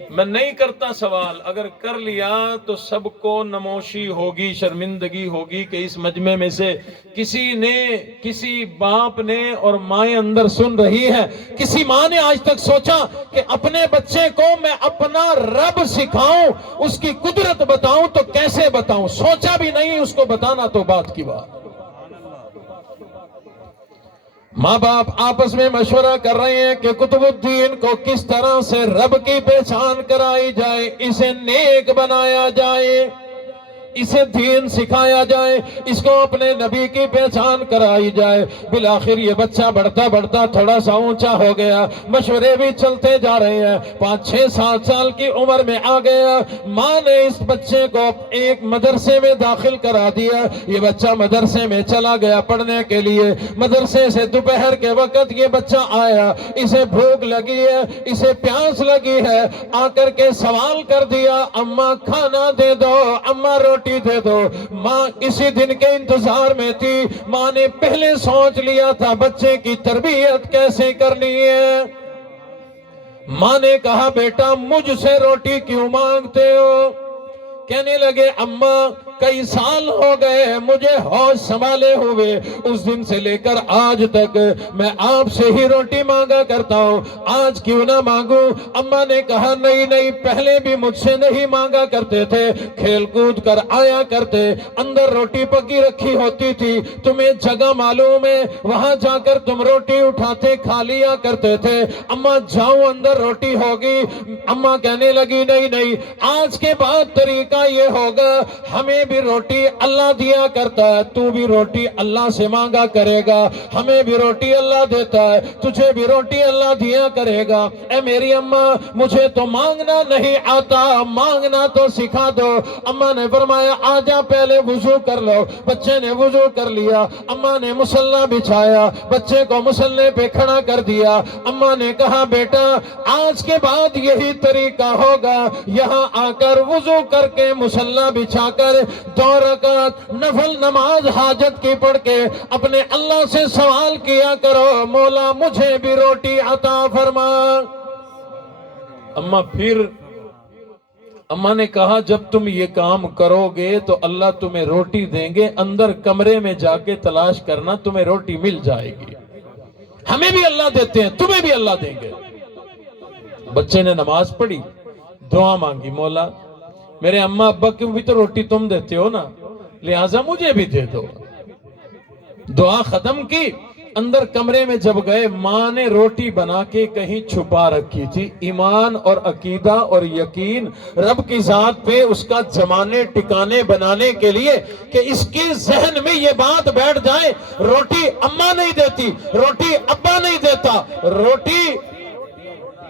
میں نہیں کرتا سوال، اگر کر لیا تو سب کو نموشی ہوگی، شرمندگی ہوگی کہ اس مجمع میں سے کسی باپ نے اور مائیں اندر سن رہی ہے، کسی ماں نے آج تک سوچا کہ اپنے بچے کو میں اپنا رب سکھاؤں، اس کی قدرت بتاؤں تو کیسے بتاؤں، سوچا بھی نہیں، اس کو بتانا تو بات کی بات۔ ماں باپ آپس میں مشورہ کر رہے ہیں کہ قطب الدین کو کس طرح سے رب کی پہچان کرائی جائے، اسے نیک بنایا جائے، اسے دین سکھایا جائے، اس کو اپنے نبی کی پہچان کرائی جائے۔ بالآخر یہ بچہ بڑھتا بڑھتا تھوڑا سا اونچا ہو گیا، مشورے بھی چلتے جا رہے ہیں، 5-6-7 سال کی عمر میں آ گیا۔ ماں نے اس بچے کو ایک مدرسے میں داخل کرا دیا، یہ بچہ مدرسے میں چلا گیا پڑھنے کے لیے۔ مدرسے سے دوپہر کے وقت یہ بچہ آیا، اسے بھوک لگی ہے، اسے پیاس لگی ہے، آ کر کے سوال کر دیا، اماں کھانا دے دو، اماں روٹی دے دو۔ ماں اسی دن کے انتظار میں تھی، ماں نے پہلے سوچ لیا تھا بچے کی تربیت کیسے کرنی ہے۔ ماں نے کہا بیٹا مجھ سے روٹی کیوں مانگتے ہو؟ کہنے لگے اماں کئی سال ہو گئے مجھے ہوش سنبھالے ہوئے، اس دن سے لے کر آج تک میں آپ سے ہی روٹی مانگا کرتا ہوں، آج کیوں نہ مانگوں؟ اماں نے کہا نہیں پہلے بھی مجھ سے نہیں مانگا کرتے تھے، کھیل کود کر آیا کرتے، اندر روٹی پکی رکھی ہوتی تھی، تمہیں جگہ معلوم ہے، وہاں جا کر تم روٹی اٹھاتے کھا لیا کرتے تھے۔ اماں جاؤ اندر روٹی ہوگی۔ اماں کہنے لگی نہیں، آج کے بعد طریقہ یہ ہوگا، ہمیں بھی روٹی اللہ دیا کرتا ہے، تو بھی روٹی اللہ سے مانگا کرے گا، ہمیں بھی روٹی اللہ دیتا ہے، تجھے بھی روٹی اللہ دیا کرے گا۔ اے میری اماں، مجھے تو مانگنا نہیں آتا، مانگنا تو سکھا دو۔ اماں نے فرمایا آجا پہلے وضو کر لو۔ بچے نے وضو کر لیا، اماں نے مصلی بچھایا، بچے کو مصلی پہ کھڑا کر دیا۔ اماں نے کہا بیٹا آج کے بعد یہی طریقہ ہوگا، یہاں آ کر وضو کر کے مصلی بچھا کر 2 رکعت نفل نماز حاجت کی پڑھ کے اپنے اللہ سے سوال کیا کرو، مولا مجھے بھی روٹی عطا فرما۔ اماں نے کہا جب تم یہ کام کرو گے تو اللہ تمہیں روٹی دیں گے، اندر کمرے میں جا کے تلاش کرنا، تمہیں روٹی مل جائے گی۔ ہمیں بھی اللہ دیتے ہیں، تمہیں بھی اللہ دیں گے۔ بچے نے نماز پڑھی، دعا مانگی، مولا میرے اماں ابا کی بھی تو روٹی تم دیتے ہو نا، لہٰذا مجھے بھی دے دو۔ دعا ختم کی، اندر کمرے میں جب گئے، ماں نے روٹی بنا کے کہیں چھپا رکھی تھی۔ ایمان اور عقیدہ اور یقین رب کی ذات پہ اس کا جمانے ٹکانے بنانے کے لیے کہ اس کے ذہن میں یہ بات بیٹھ جائے، روٹی اماں نہیں دیتی، روٹی ابا نہیں دیتا، روٹی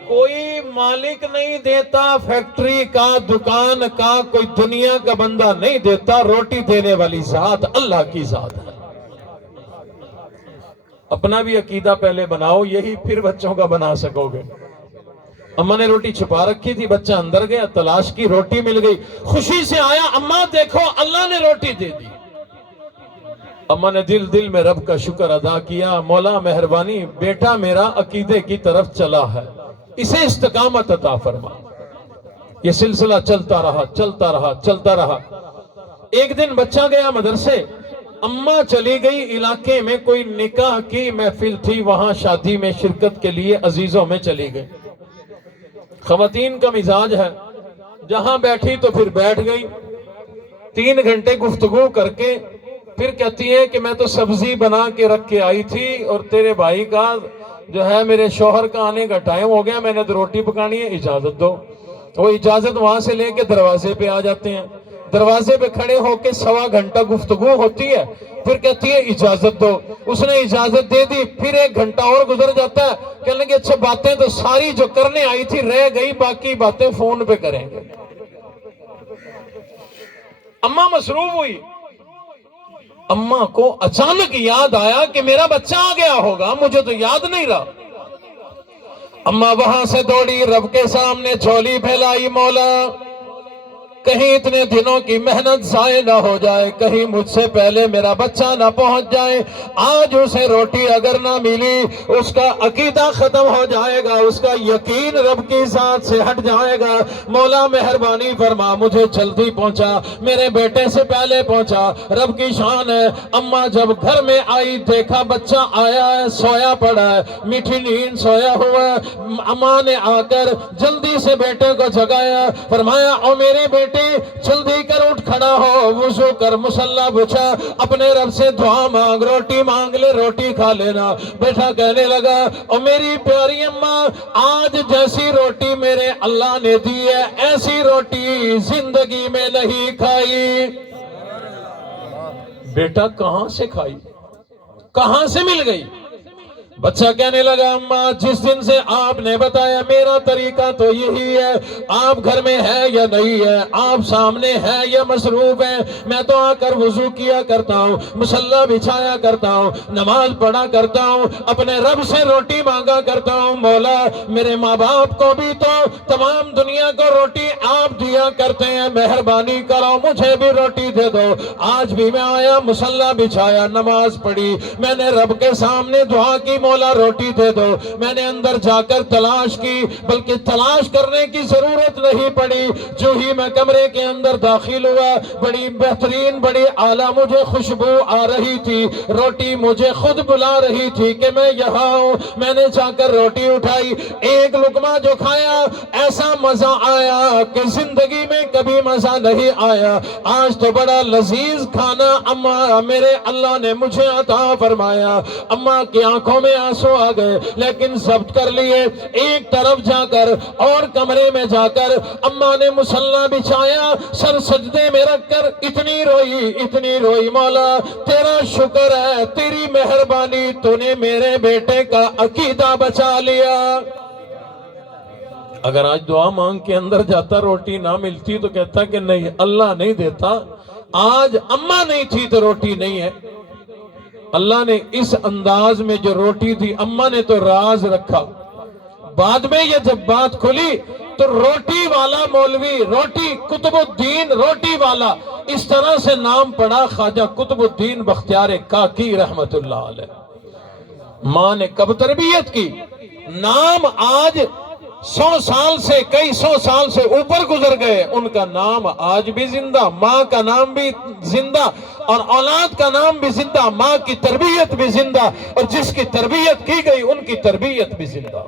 کوئی مالک نہیں دیتا، فیکٹری کا، دکان کا، کوئی دنیا کا بندہ نہیں دیتا، روٹی دینے والی ذات اللہ کی ذات ہے۔ اپنا بھی عقیدہ پہلے بناؤ، یہی پھر بچوں کا بنا سکو گے۔ اماں نے روٹی چھپا رکھی تھی، بچہ اندر گیا، تلاش کی، روٹی مل گئی، خوشی سے آیا، اماں دیکھو اللہ نے روٹی دے دی۔ اماں نے دل میں رب کا شکر ادا کیا، مولا مہربانی، بیٹا میرا عقیدے کی طرف چلا ہے، اسے استقامت عطا فرما۔ یہ سلسلہ چلتا رہا۔ ایک دن بچہ گیا مدرسے، اماں چلی گئی علاقے میں، کوئی نکاح کی محفل تھی، وہاں شادی میں شرکت کے لیے عزیزوں میں چلی گئی۔ خواتین کا مزاج ہے، جہاں بیٹھی تو پھر بیٹھ گئی، 3 گھنٹے گفتگو کر کے پھر کہتی ہے کہ میں تو سبزی بنا کے رکھ کے آئی تھی اور تیرے بھائی کا جو ہے میرے شوہر کا آنے کا ٹائم ہو گیا، میں نے تو روٹی پکانی ہے، اجازت دو۔ وہ اجازت وہاں سے لے کے دروازے پہ آ جاتے ہیں، دروازے پہ کھڑے ہو کے 1.25 گھنٹہ گفتگو ہوتی ہے، پھر کہتی ہے اجازت دو۔ اس نے اجازت دے دی، پھر 1 گھنٹہ اور گزر جاتا ہے، کہنے لگے اچھا باتیں تو ساری جو کرنے آئی تھی رہ گئی، باقی باتیں فون پہ کریں گے۔ اماں مصروف ہوئی، اماں کو اچانک یاد آیا کہ میرا بچہ آ گیا ہوگا، مجھے تو یاد نہیں رہا۔ اماں وہاں سے دوڑی، رب کے سامنے جھولی پھیلائی، مولا کہیں اتنے دنوں کی محنت ضائع نہ ہو جائے، کہیں مجھ سے پہلے میرا بچہ نہ پہنچ جائے، آج اسے روٹی اگر نہ ملی اس کا عقیدہ ختم ہو جائے گا، اس کا یقین رب کی ذات سے ہٹ جائے گا۔ مولا مہربانی فرما، مجھے جلدی پہنچا، میرے بیٹے سے پہلے پہنچا، رب کی شان ہے۔ اماں جب گھر میں آئی، دیکھا بچہ آیا ہے، سویا پڑا ہے، میٹھی نیند سویا ہوا ہے۔ اماں نے آ کر جلدی سے بیٹے کو جگایا، فرمایا او میرے بیٹے جلدی کر اٹھ کھڑا ہو، وضو کر، مصلی بچھا، اپنے رب سے دعا مانگ، روٹی مانگ لے، روٹی کھا لینا۔ بیٹا کہنے لگا او میری پیاری اماں، آج جیسی روٹی میرے اللہ نے دی ہے ایسی روٹی زندگی میں نہیں کھائی۔ بیٹا کہاں سے کھائی، کہاں سے مل گئی؟ بچہ کہنے لگا اماں جس دن سے آپ نے بتایا میرا طریقہ تو یہی ہے، آپ گھر میں ہے یا نہیں ہے، آپ سامنے ہے یا مصروف ہے، میں تو آ کر وضو کیا کرتا ہوں، مصلی بچھایا کرتا ہوں، نماز پڑھا کرتا ہوں، اپنے رب سے روٹی مانگا کرتا ہوں۔ مولا میرے ماں باپ کو بھی تو تمام دنیا کو روٹی آپ دیا کرتے ہیں، مہربانی کرو مجھے بھی روٹی دے دو۔ آج بھی میں آیا، مصلی بچھایا، نماز پڑھی، میں نے رب کے سامنے دعا کی، مولا روٹی دے دو۔ میں نے اندر جا کر تلاش کی، بلکہ تلاش کرنے کی ضرورت نہیں پڑی، جو ہی میں کمرے کے اندر داخل ہوا، بڑی بہترین، بڑی اعلیٰ مجھے خوشبو آ رہی تھی، روٹی مجھے خود بلا رہی تھی کہ میں یہاں ہوں۔ میں نے جا کر روٹی اٹھائی، ایک لقمہ جو کھایا ایسا مزہ آیا کہ زندگی میں کبھی مزہ نہیں آیا۔ آج تو بڑا لذیذ کھانا اماں میرے اللہ نے مجھے عطا فرمایا۔ اماں کی آنکھوں میں آنسو آ گئے، لیکن ضبط کر لیے۔ ایک طرف جا کر اور کمرے میں جا کر اماں نے مصلی بچھایا، سر سجدے میں رکھ کر اتنی روئی، مولا تیرا شکر ہے، تیری مہربانی، تو نے میرے بیٹے کا عقیدہ بچا لیا۔ اگر آج دعا مانگ کے اندر جاتا روٹی نہ ملتی تو کہتا کہ نہیں اللہ نہیں دیتا، آج اماں نہیں تھی تو روٹی نہیں ہے۔ اللہ نے اس انداز میں جو روٹی دی، اماں نے تو راز رکھا، بعد میں یہ جب بات کھلی تو روٹی والا مولوی، روٹی قطب الدین روٹی والا، اس طرح سے نام پڑا خواجہ قطب الدین بختیار کاکی رحمت اللہ علیہ۔ ماں نے کب تربیت کی، نام آج 100 سال سے، کئی 100 سال سے اوپر گزر گئے، ان کا نام آج بھی زندہ، ماں کا نام بھی زندہ اور اولاد کا نام بھی زندہ، ماں کی تربیت بھی زندہ، اور جس کی تربیت کی گئی ان کی تربیت بھی زندہ۔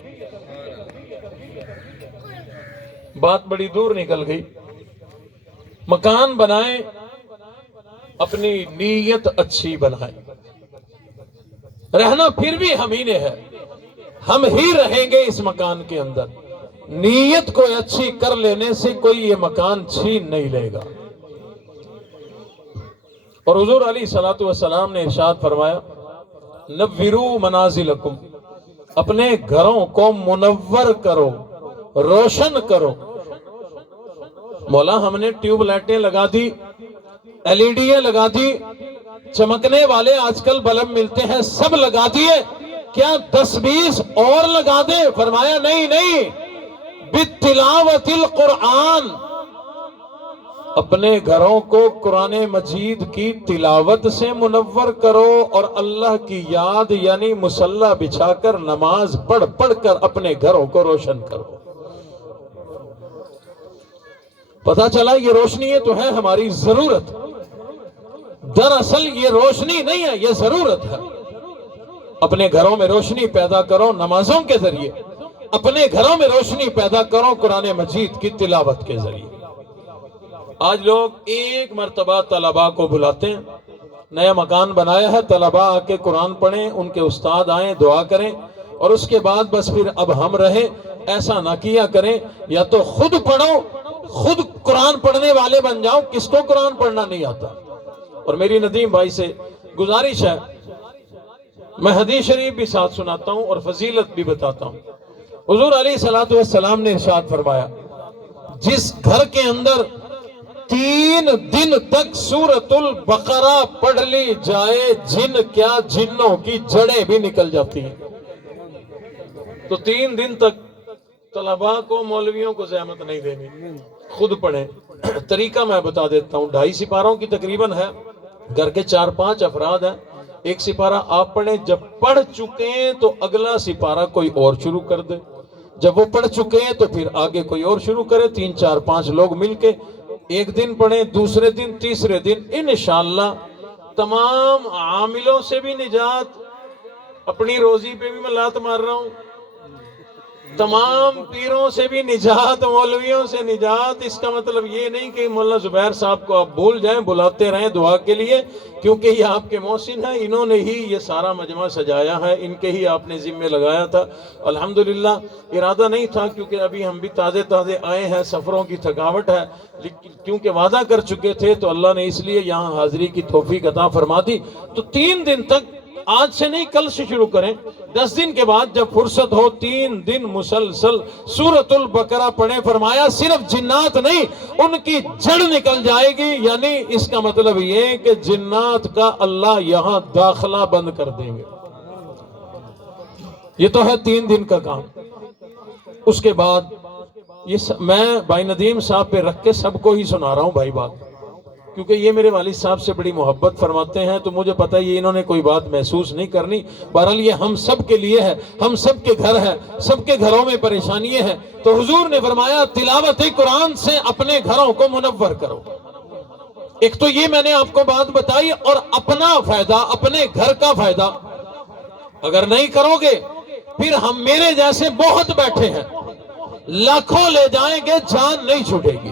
بات بڑی دور نکل گئی۔ مکان بنائیں، اپنی نیت اچھی بنائیں، رہنا پھر بھی ہم ہی نے ہے، ہم ہی رہیں گے اس مکان کے اندر، نیت کو اچھی کر لینے سے کوئی یہ مکان چھین نہیں لے گا۔ اور حضور علیہ الصلوۃ والسلام نے ارشاد فرمایا، نوروا منازلکم، اپنے گھروں کو منور کرو، روشن کرو۔ مولا ہم نے ٹیوب لائٹیں لگا دی، ایل ای ڈیاں لگا دی، چمکنے والے آج کل بلب ملتے ہیں، سب لگا دیے، کیا 10-20 اور لگا دیں؟ فرمایا نہیں، بتلاوت القرآن، اپنے گھروں کو قرآن مجید کی تلاوت سے منور کرو، اور اللہ کی یاد یعنی مصلی بچھا کر نماز پڑھ کر اپنے گھروں کو روشن کرو۔ پتہ چلا یہ روشنی تو ہے ہماری ضرورت، دراصل یہ روشنی نہیں ہے، یہ ضرورت ہے۔ اپنے گھروں میں روشنی پیدا کرو نمازوں کے ذریعے، اپنے گھروں میں روشنی پیدا کرو قرآن مجید کی تلاوت کے ذریعے۔ آج لوگ ایک مرتبہ طلباء کو بلاتے ہیں، نیا مکان بنایا ہے، طلباء آ کے قرآن پڑھیں، ان کے استاد آئیں دعا کریں، اور اس کے بعد بس پھر اب ہم رہیں۔ ایسا نہ کیا کریں، یا تو خود پڑھو، خود قرآن پڑھنے والے بن جاؤ۔ کس کو قرآن پڑھنا نہیں آتا؟ اور میری ندیم بھائی سے گزارش ہے، میں حدیث شریف بھی ساتھ سناتا ہوں اور فضیلت بھی بتاتا ہوں۔ حضور علیہ الصلوۃ والسلام نے ارشاد فرمایا، جس گھر کے اندر 3 دن تک سورۃ البقرہ پڑھ لی جائے، جن کیا جنوں کی جڑیں بھی نکل جاتی ہیں۔ تو 3 دن تک طلباء کو، مولویوں کو زحمت نہیں دینی، خود پڑھیں۔ طریقہ میں بتا دیتا ہوں، 2.5 سپاروں کی تقریباً ہے، گھر کے 4-5 افراد ہیں، 1 سپارہ آپ پڑھیں، جب پڑھ چکے ہیں تو اگلا سپارہ کوئی اور شروع کر دے، جب وہ پڑھ چکے ہیں تو پھر آگے کوئی اور شروع کرے، 3-4-5 لوگ مل کے ایک دن پڑھیں، دوسرے دن، تیسرے دن، انشاءاللہ تمام عاملوں سے بھی نجات، اپنی روزی پہ بھی میں لات مار رہا ہوں، تمام پیروں سے بھی نجات، مولویوں سے نجات۔ اس کا مطلب یہ نہیں کہ مولانا زبیر صاحب کو آپ بھول جائیں، بلاتے رہیں دعا کے لیے، کیونکہ یہ آپ کے محسن ہیں، انہوں نے ہی یہ سارا مجمع سجایا ہے، ان کے ہی آپ نے ذمہ لگایا تھا۔ الحمدللہ ارادہ نہیں تھا، کیونکہ ابھی ہم بھی تازے آئے ہیں، سفروں کی تھکاوٹ ہے، کیونکہ وعدہ کر چکے تھے تو اللہ نے اس لیے یہاں حاضری کی توفیق عطا فرما دی۔ تو 3 دن تک، آج سے نہیں کل سے شروع کریں، 10 دن کے بعد جب فرصت ہو 3 دن مسلسل سورۃ البقرہ پڑھیں۔ فرمایا صرف جنات نہیں، ان کی جڑ نکل جائے گی، یعنی اس کا مطلب یہ کہ جنات کا اللہ یہاں داخلہ بند کر دیں گے۔ یہ تو ہے 3 دن کا کام۔ اس کے بعد میں بھائی ندیم صاحب پہ رکھ کے سب کو ہی سنا رہا ہوں بھائی بات، کیونکہ یہ میرے والد صاحب سے بڑی محبت فرماتے ہیں، تو مجھے پتہ ہے یہ انہوں نے کوئی بات محسوس نہیں کرنی۔ بہرحال یہ ہم سب کے لیے ہے، ہم سب کے گھر ہے، سب کے گھروں میں پریشانی ہے۔ تو حضور نے فرمایا تلاوت قرآن سے اپنے گھروں کو منور کرو۔ ایک تو یہ میں نے آپ کو بات بتائی، اور اپنا فائدہ، اپنے گھر کا فائدہ اگر نہیں کرو گے، پھر ہم میرے جیسے بہت بیٹھے ہیں، لاکھوں لے جائیں گے، جان نہیں چھوٹے گی۔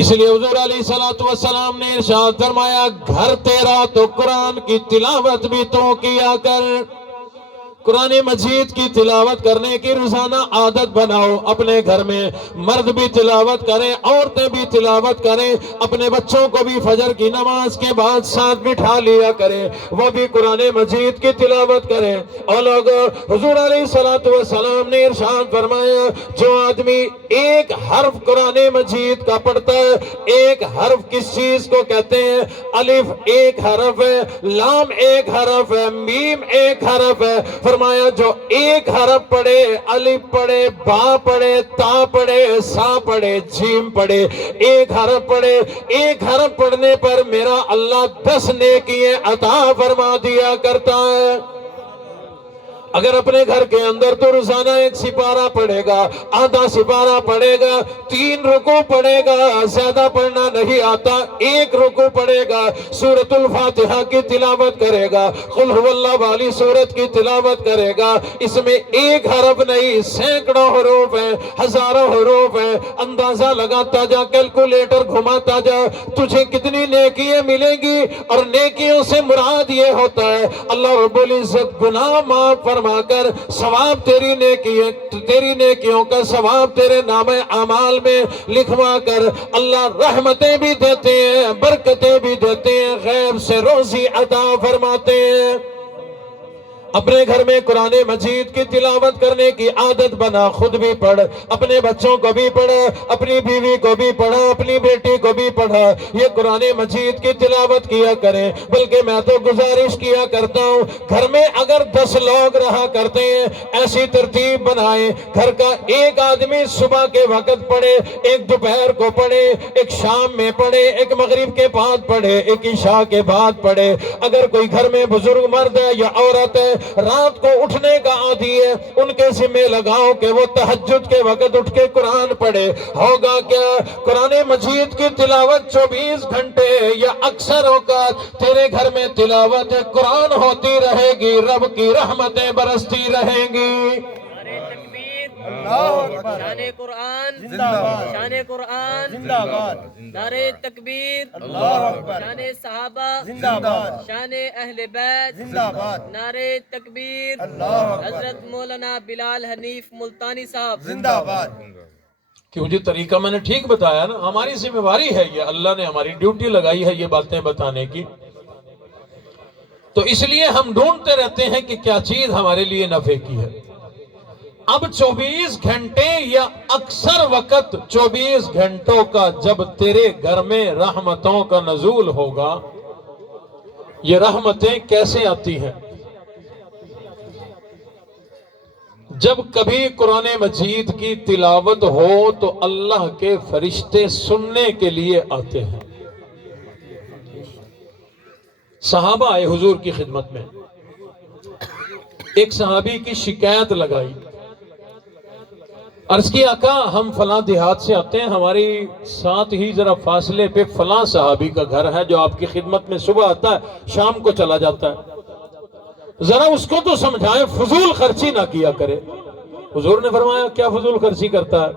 اس لیے حضور علیہ الصلوۃ والسلام نے ارشاد فرمایا، گھر تیرا تو قرآن کی تلاوت بھی تو کیا کر۔ قرآن مجید کی تلاوت کرنے کی روزانہ عادت بناؤ. اپنے گھر میں مرد بھی تلاوت کریں, عورتیں بھی تلاوت کریں. اپنے بچوں کو بھی فجر کی نماز کے بعد ساتھ بٹھا لیا کریں, وہ بھی قرآن مجید کی تلاوت کریں. اور لوگ حضور علیہ الصلوۃ والسلام نے ارشاد فرمایا, جو آدمی ایک حرف قرآن مجید کا پڑھتا ہے, ایک حرف کس چیز کو کہتے ہیں؟ الف ایک حرف ہے, لام ایک حرف ہے, میم ایک حرف ہے. فرمایا جو ایک حرف پڑھے, الف پڑھے, با پڑھے, تا پڑھے, سا پڑھے, جیم پڑھے, ایک حرف پڑھے, ایک حرف پڑھنے پر میرا اللہ 10 نیکیاں عطا فرما دیا کرتا ہے. اگر اپنے گھر کے اندر تو روزانہ 1 سپارہ پڑھے گا, آدھا سپارہ پڑھے گا, 3 رکوع پڑھے گا, زیادہ پڑھنا نہیں آتا, 1 رکوع پڑھے گا, سورۃ الفاتحہ کی تلاوت کرے گا, قل هو اللہ والی سورت کی تلاوت کرے گا. اس میں ایک حرف نہیں, سینکڑوں حروف ہیں, ہزاروں حروف ہیں. اندازہ لگاتا جا, کیلکولیٹر گھماتا جا, تجھے کتنی نیکیاں ملیں گی. اور نیکیوں سے مراد یہ ہوتا ہے اللہ رب العزت گناہ معاف فرما کر ثواب تیری نیکیوں کا ثواب تیرے نام اعمال میں لکھوا کر اللہ رحمتیں بھی دیتے ہیں, برکتیں بھی دیتے ہیں, غیب سے روزی عطا فرماتے ہیں. اپنے گھر میں قرآن مجید کی تلاوت کرنے کی عادت بنا, خود بھی پڑھ, اپنے بچوں کو بھی پڑھا, اپنی بیوی کو بھی پڑھا, اپنی بیٹی کو بھی پڑھا. یہ قرآن مجید کی تلاوت کیا کریں. بلکہ میں تو گزارش کیا کرتا ہوں, گھر میں اگر 10 لوگ رہا کرتے ہیں, ایسی ترتیب بنائیں, گھر کا ایک آدمی صبح کے وقت پڑھے, ایک دوپہر کو پڑھے, ایک شام میں پڑھے, ایک مغرب کے بعد پڑھے, ایک عشاء کے بعد پڑھے. اگر کوئی گھر میں بزرگ مرد ہے یا عورت ہے, رات کو اٹھنے کا عادی ہے, ان کے ذمہ لگاؤ کہ وہ تہجد کے وقت اٹھ کے قرآن پڑھے. ہوگا کیا؟ قرآن مجید کی تلاوت 24 گھنٹے یا اکثر اوقات تیرے گھر میں تلاوت قرآن ہوتی رہے گی, رب کی رحمتیں برستی رہیں گی. شان قرآن شان قرآن نعرہ تکبیر شان صحابہ شان اہل بیت نعرہ تکبیر. حضرت مولانا بلال حنیف ملتانی صاحب کیوں جی, طریقہ میں نے ٹھیک بتایا نا. ہماری ذمہ داری ہے یہ, اللہ نے ہماری ڈیوٹی لگائی ہے یہ باتیں بتانے کی. تو اس لیے ہم ڈھونڈتے رہتے ہیں کہ کیا چیز ہمارے لیے نفع کی ہے. اب 24 گھنٹے یا اکثر وقت 24 گھنٹوں کا جب تیرے گھر میں رحمتوں کا نزول ہوگا, یہ رحمتیں کیسے آتی ہیں؟ جب کبھی قرآن مجید کی تلاوت ہو تو اللہ کے فرشتے سننے کے لیے آتے ہیں. صحابہ آئے حضور کی خدمت میں, ایک صحابی کی شکایت لگائی, عرض کی آقا ہم فلاں دیہات سے آتے ہیں, ہماری ساتھ ہی ذرا فاصلے پہ فلاں صحابی کا گھر ہے جو آپ کی خدمت میں صبح آتا ہے شام کو چلا جاتا ہے, ذرا اس کو تو سمجھائیں فضول خرچی نہ کیا کرے. حضور نے فرمایا کیا فضول خرچی کرتا ہے؟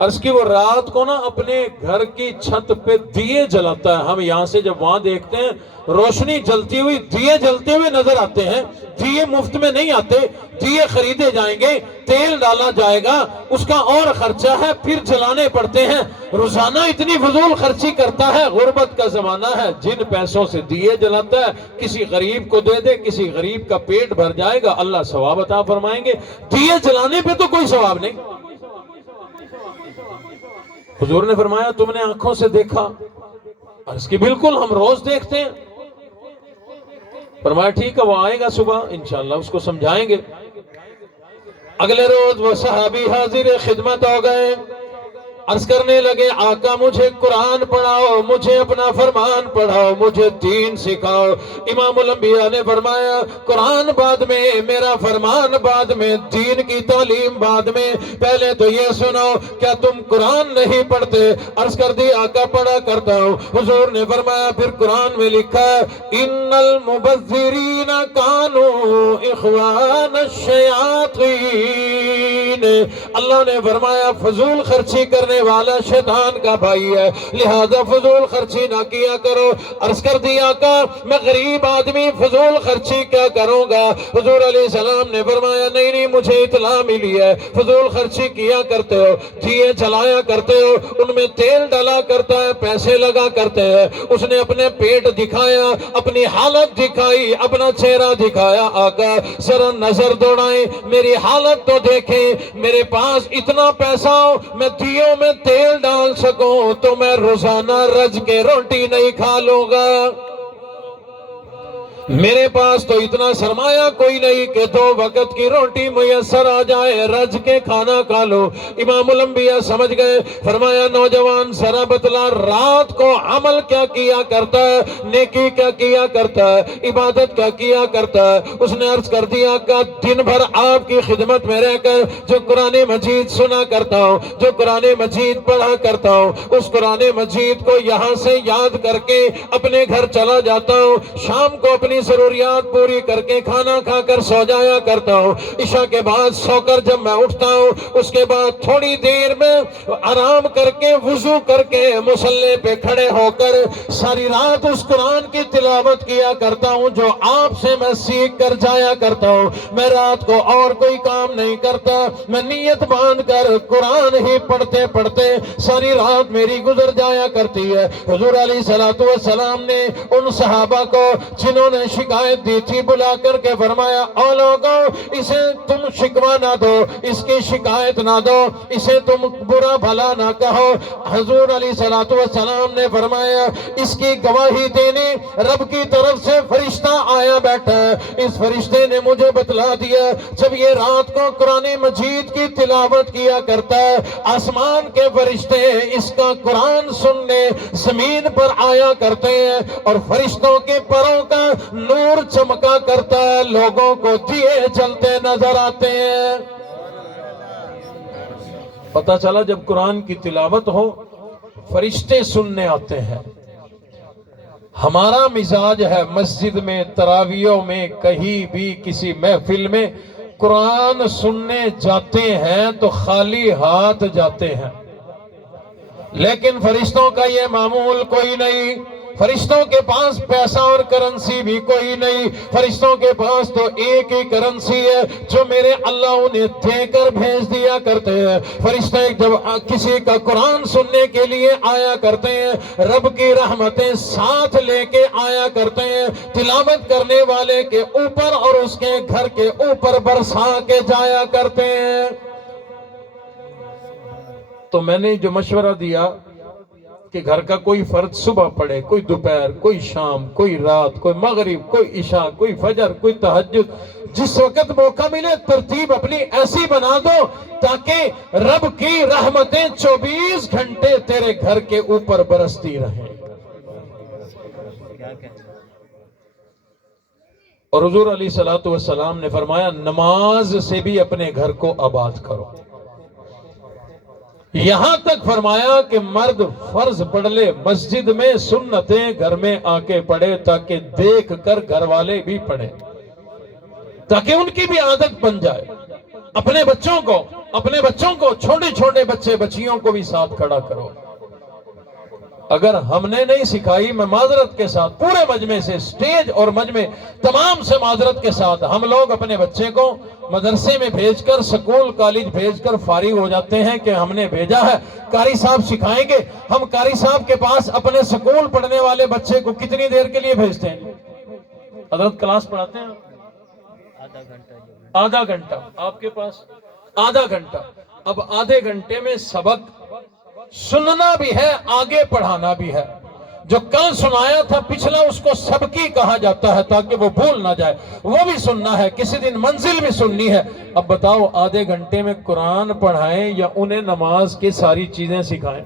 عرض کی وہ رات کو نا اپنے گھر کی چھت پہ دیے جلاتا ہے. ہم یہاں سے جب وہاں دیکھتے ہیں روشنی جلتی ہوئی, دیے جلتے ہوئے نظر آتے ہیں. دیے مفت میں نہیں آتے, دیے خریدے جائیں گے, تیل ڈالا جائے گا, اس کا اور خرچہ ہے, پھر جلانے پڑتے ہیں. روزانہ اتنی فضول خرچی کرتا ہے. غربت کا زمانہ ہے, جن پیسوں سے دیے جلاتا ہے کسی غریب کو دے دے, کسی غریب کا پیٹ بھر جائے گا, اللہ ثواب عطا فرمائیں گے. دیے جلانے پہ تو کوئی ثواب نہیں. حضور نے فرمایا تم نے آنکھوں سے دیکھا؟ عرض کی بالکل ہم روز دیکھتے ہیں. فرمایا ٹھیک ہے وہ آئے گا صبح, انشاءاللہ اس کو سمجھائیں گے. اگلے روز وہ صحابی حاضر خدمت ہو گئے, عرض کرنے لگے آقا مجھے قرآن پڑھاؤ, مجھے اپنا فرمان پڑھاؤ, مجھے دین سکھاؤ. امام الانبیاء نے فرمایا قرآن بعد میں, میرا فرمان بعد میں, دین کی تعلیم بعد میں, پہلے تو یہ سنو کیا تم قرآن نہیں پڑھتے؟ عرض کر دی آقا پڑھا کرتا ہوں. حضور نے فرمایا پھر قرآن میں لکھا ان المبذرین کانوا اخوان الشیاطین, نے اللہ نے فرمایا فضول خرچی کرنے والا شیطان کا بھائی ہے، لہذا فضول خرچی نہ کیا کرو۔ عرض کر دیا کہ میں غریب آدمی فضول خرچی کیا کروں گا؟ حضور علیہ السلام نے فرمایا نہیں نہیں، مجھے اطلاع ملی ہے فضول خرچی کیا کرتے ہو، دیے جلایا کرتے ہو، ان میں تیل ڈالا کرتا ہے، پیسے لگا کرتے ہیں۔ اس نے اپنے پیٹ دکھایا، اپنی حالت دکھائی، اپنا چہرہ دکھایا، آقا ذرا نظر دوڑائیں، میری حالت تو دیکھیں، میرے پاس اتنا پیسہ ہو میں دیوں میں تیل ڈال سکوں تو میں روزانہ رج کے روٹی نہیں کھا لوں گا، میرے پاس تو اتنا سرمایہ کوئی نہیں کہ 2 وقت کی روٹی میسر آ جائے، رج کے کھانا کھا لو۔ امام الانبیاء سمجھ گئے، فرمایا نوجوان ذرا بتلا رات کو عمل کیا کیا کرتا ہے، نیکی کیا کیا کرتا ہے، عبادت کیا کیا کرتا ہے؟ اس نے عرض کر دیا کہ دن بھر آپ کی خدمت میں رہ کر جو قرآن مجید سنا کرتا ہوں، جو قرآن مجید پڑھا کرتا ہوں، اس قرآن مجید کو یہاں سے یاد کر کے اپنے گھر چلا جاتا ہوں، شام کو اپنی ضروریات پوری کر کے کھانا کھا کر سو جایا کرتا ہوں، عشاء کے بعد سو کر جب میں اٹھتا ہوں اس کے بعد تھوڑی دیر میں آرام کر کے وضو کر کے مصلی پہ کھڑے ہو کر ساری رات اس قرآن کی تلاوت کیا کرتا ہوں جو آپ سے میں سیکھ کر جایا کرتا ہوں۔ میں رات کو اور کوئی کام نہیں کرتا، میں نیت باندھ کر قرآن ہی پڑھتے پڑھتے ساری رات میری گزر جایا کرتی ہے۔ حضور علیہ السلام نے ان صحابہ کو جنہوں نے شکایت دی تھی بلا کر کے فرمایا او لوگوں اسے تم شکوہ نہ دو، اس کی شکایت نہ دو، اسے تم برا بھلا نہ کہو۔ حضور علیہ السلام نے فرمایا اس کی گواہی دینے رب کی طرف سے فرشتہ آیا بیٹھا ہے، اس فرشتے نے مجھے بتلا دیا جب یہ رات کو قرآن مجید کی تلاوت کیا کرتا ہے آسمان کے فرشتے اس کا قرآن سننے زمین پر آیا کرتے ہیں اور فرشتوں کے پروں کا نور چمکا کرتا ہے، لوگوں کو دیے جلتے نظر آتے ہیں۔ پتہ چلا جب قرآن کی تلاوت ہو فرشتے سننے آتے ہیں۔ ہمارا مزاج ہے مسجد میں، تراویحوں میں، کہیں بھی کسی محفل میں قرآن سننے جاتے ہیں تو خالی ہاتھ جاتے ہیں، لیکن فرشتوں کا یہ معمول کوئی نہیں، فرشتوں کے پاس پیسہ اور کرنسی بھی کوئی نہیں، فرشتوں کے پاس تو ایک ہی کرنسی ہے جو میرے اللہ انہیں دے کر بھیج دیا کرتے ہیں۔ فرشتے جب کسی کا قرآن سننے کے لیے آیا کرتے ہیں رب کی رحمتیں ساتھ لے کے آیا کرتے ہیں، تلاوت کرنے والے کے اوپر اور اس کے گھر کے اوپر برسا کے جایا کرتے ہیں۔ تو میں نے جو مشورہ دیا کہ گھر کا کوئی فرد صبح پڑھے، کوئی دوپہر، کوئی شام، کوئی رات، کوئی مغرب، کوئی عشاء، کوئی فجر، کوئی تہجد، جس وقت موقع ملے ترتیب اپنی ایسی بنا دو تاکہ رب کی رحمتیں 24 گھنٹے تیرے گھر کے اوپر برستی رہیں۔ اور حضور علیہ السلام نے فرمایا نماز سے بھی اپنے گھر کو آباد کرو، یہاں تک فرمایا کہ مرد فرض پڑھ لے مسجد میں، سنتیں گھر میں آ کے پڑھے تاکہ دیکھ کر گھر والے بھی پڑھیں، تاکہ ان کی بھی عادت بن جائے۔ اپنے بچوں کو چھوٹے چھوٹے بچے بچیوں کو بھی ساتھ کھڑا کرو۔ اگر ہم نے نہیں سکھائی، میں معذرت کے ساتھ پورے مجمع سے، سٹیج اور مجمع تمام سے معذرت کے ساتھ، ہم لوگ اپنے بچے کو مدرسے میں بھیج کر، سکول کالج بھیج کر فارغ ہو جاتے ہیں کہ ہم نے بھیجا ہے، قاری صاحب سکھائیں گے۔ ہم قاری صاحب کے پاس اپنے سکول پڑھنے والے بچے کو کتنی دیر کے لیے بھیجتے ہیں؟ حضرت کلاس پڑھاتے ہیں آدھا گھنٹہ، آپ کے پاس آدھا گھنٹہ۔ اب آدھے گھنٹے میں سبق سننا بھی ہے، آگے پڑھانا بھی ہے۔ جو کل سنایا تھا پچھلا اس کو سبقی کہا جاتا ہے تاکہ وہ بھول نہ جائے، وہ بھی سننا ہے، کسی دن منزل بھی سننی ہے۔ اب بتاؤ آدھے گھنٹے میں قرآن پڑھائیں یا انہیں نماز کی ساری چیزیں سکھائیں؟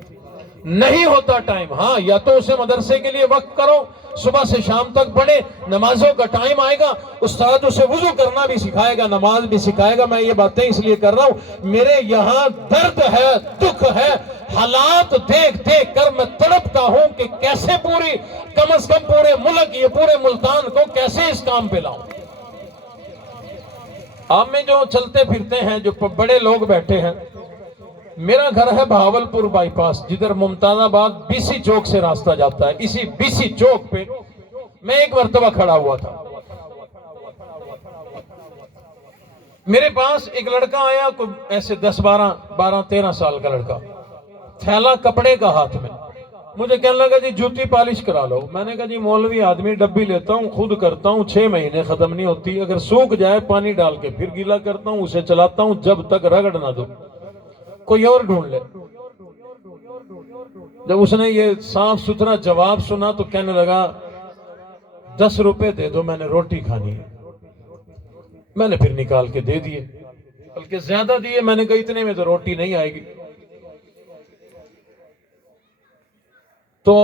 نہیں ہوتا ٹائم۔ ہاں یا تو اسے مدرسے کے لیے وقت کرو، صبح سے شام تک پڑھے، نمازوں کا ٹائم آئے گا استاد اسے وضو کرنا بھی سکھائے گا، نماز بھی سکھائے گا۔ میں یہ باتیں اس لیے کر رہا ہوں، میرے یہاں درد ہے، دکھ ہے، حالات دیکھ دیکھ کر میں تڑپتا ہوں کہ کیسے کم از کم پورے ملک، یہ پورے ملتان کو کیسے اس کام پہ لاؤں۔ آپ میں جو چلتے پھرتے ہیں، جو بڑے لوگ بیٹھے ہیں، میرا گھر ہے بہاولپور بائی پاس، جدھر ممتاز آباد BC چوک سے راستہ جاتا ہے۔ اسی BC چوک پہ میں ایک مرتبہ کھڑا ہوا تھا، میرے پاس ایک لڑکا آیا، کوئی ایسے 12-13 سال کا لڑکا، تھیلا کپڑے کا ہاتھ میں، مجھے کہنے لگا جی جوتی پالش کرا لو۔ میں نے کہا جی مولوی آدمی، ڈبی لیتا ہوں، خود کرتا ہوں، 6 مہینے ختم نہیں ہوتی، اگر سوکھ جائے پانی ڈال کے پھر گیلا کرتا ہوں، اسے چلاتا ہوں جب تک رگڑ نہ دو، کوئی اور ڈھونڈ لے۔ جب اس نے یہ صاف ستھرا جواب سنا تو کہنے لگا 10 روپے دے دو، میں نے روٹی کھانی ہے۔ میں نے پھر نکال کے دے دیے، بلکہ زیادہ دیے، میں نے کہا اتنے میں تو روٹی نہیں آئے گی۔ تو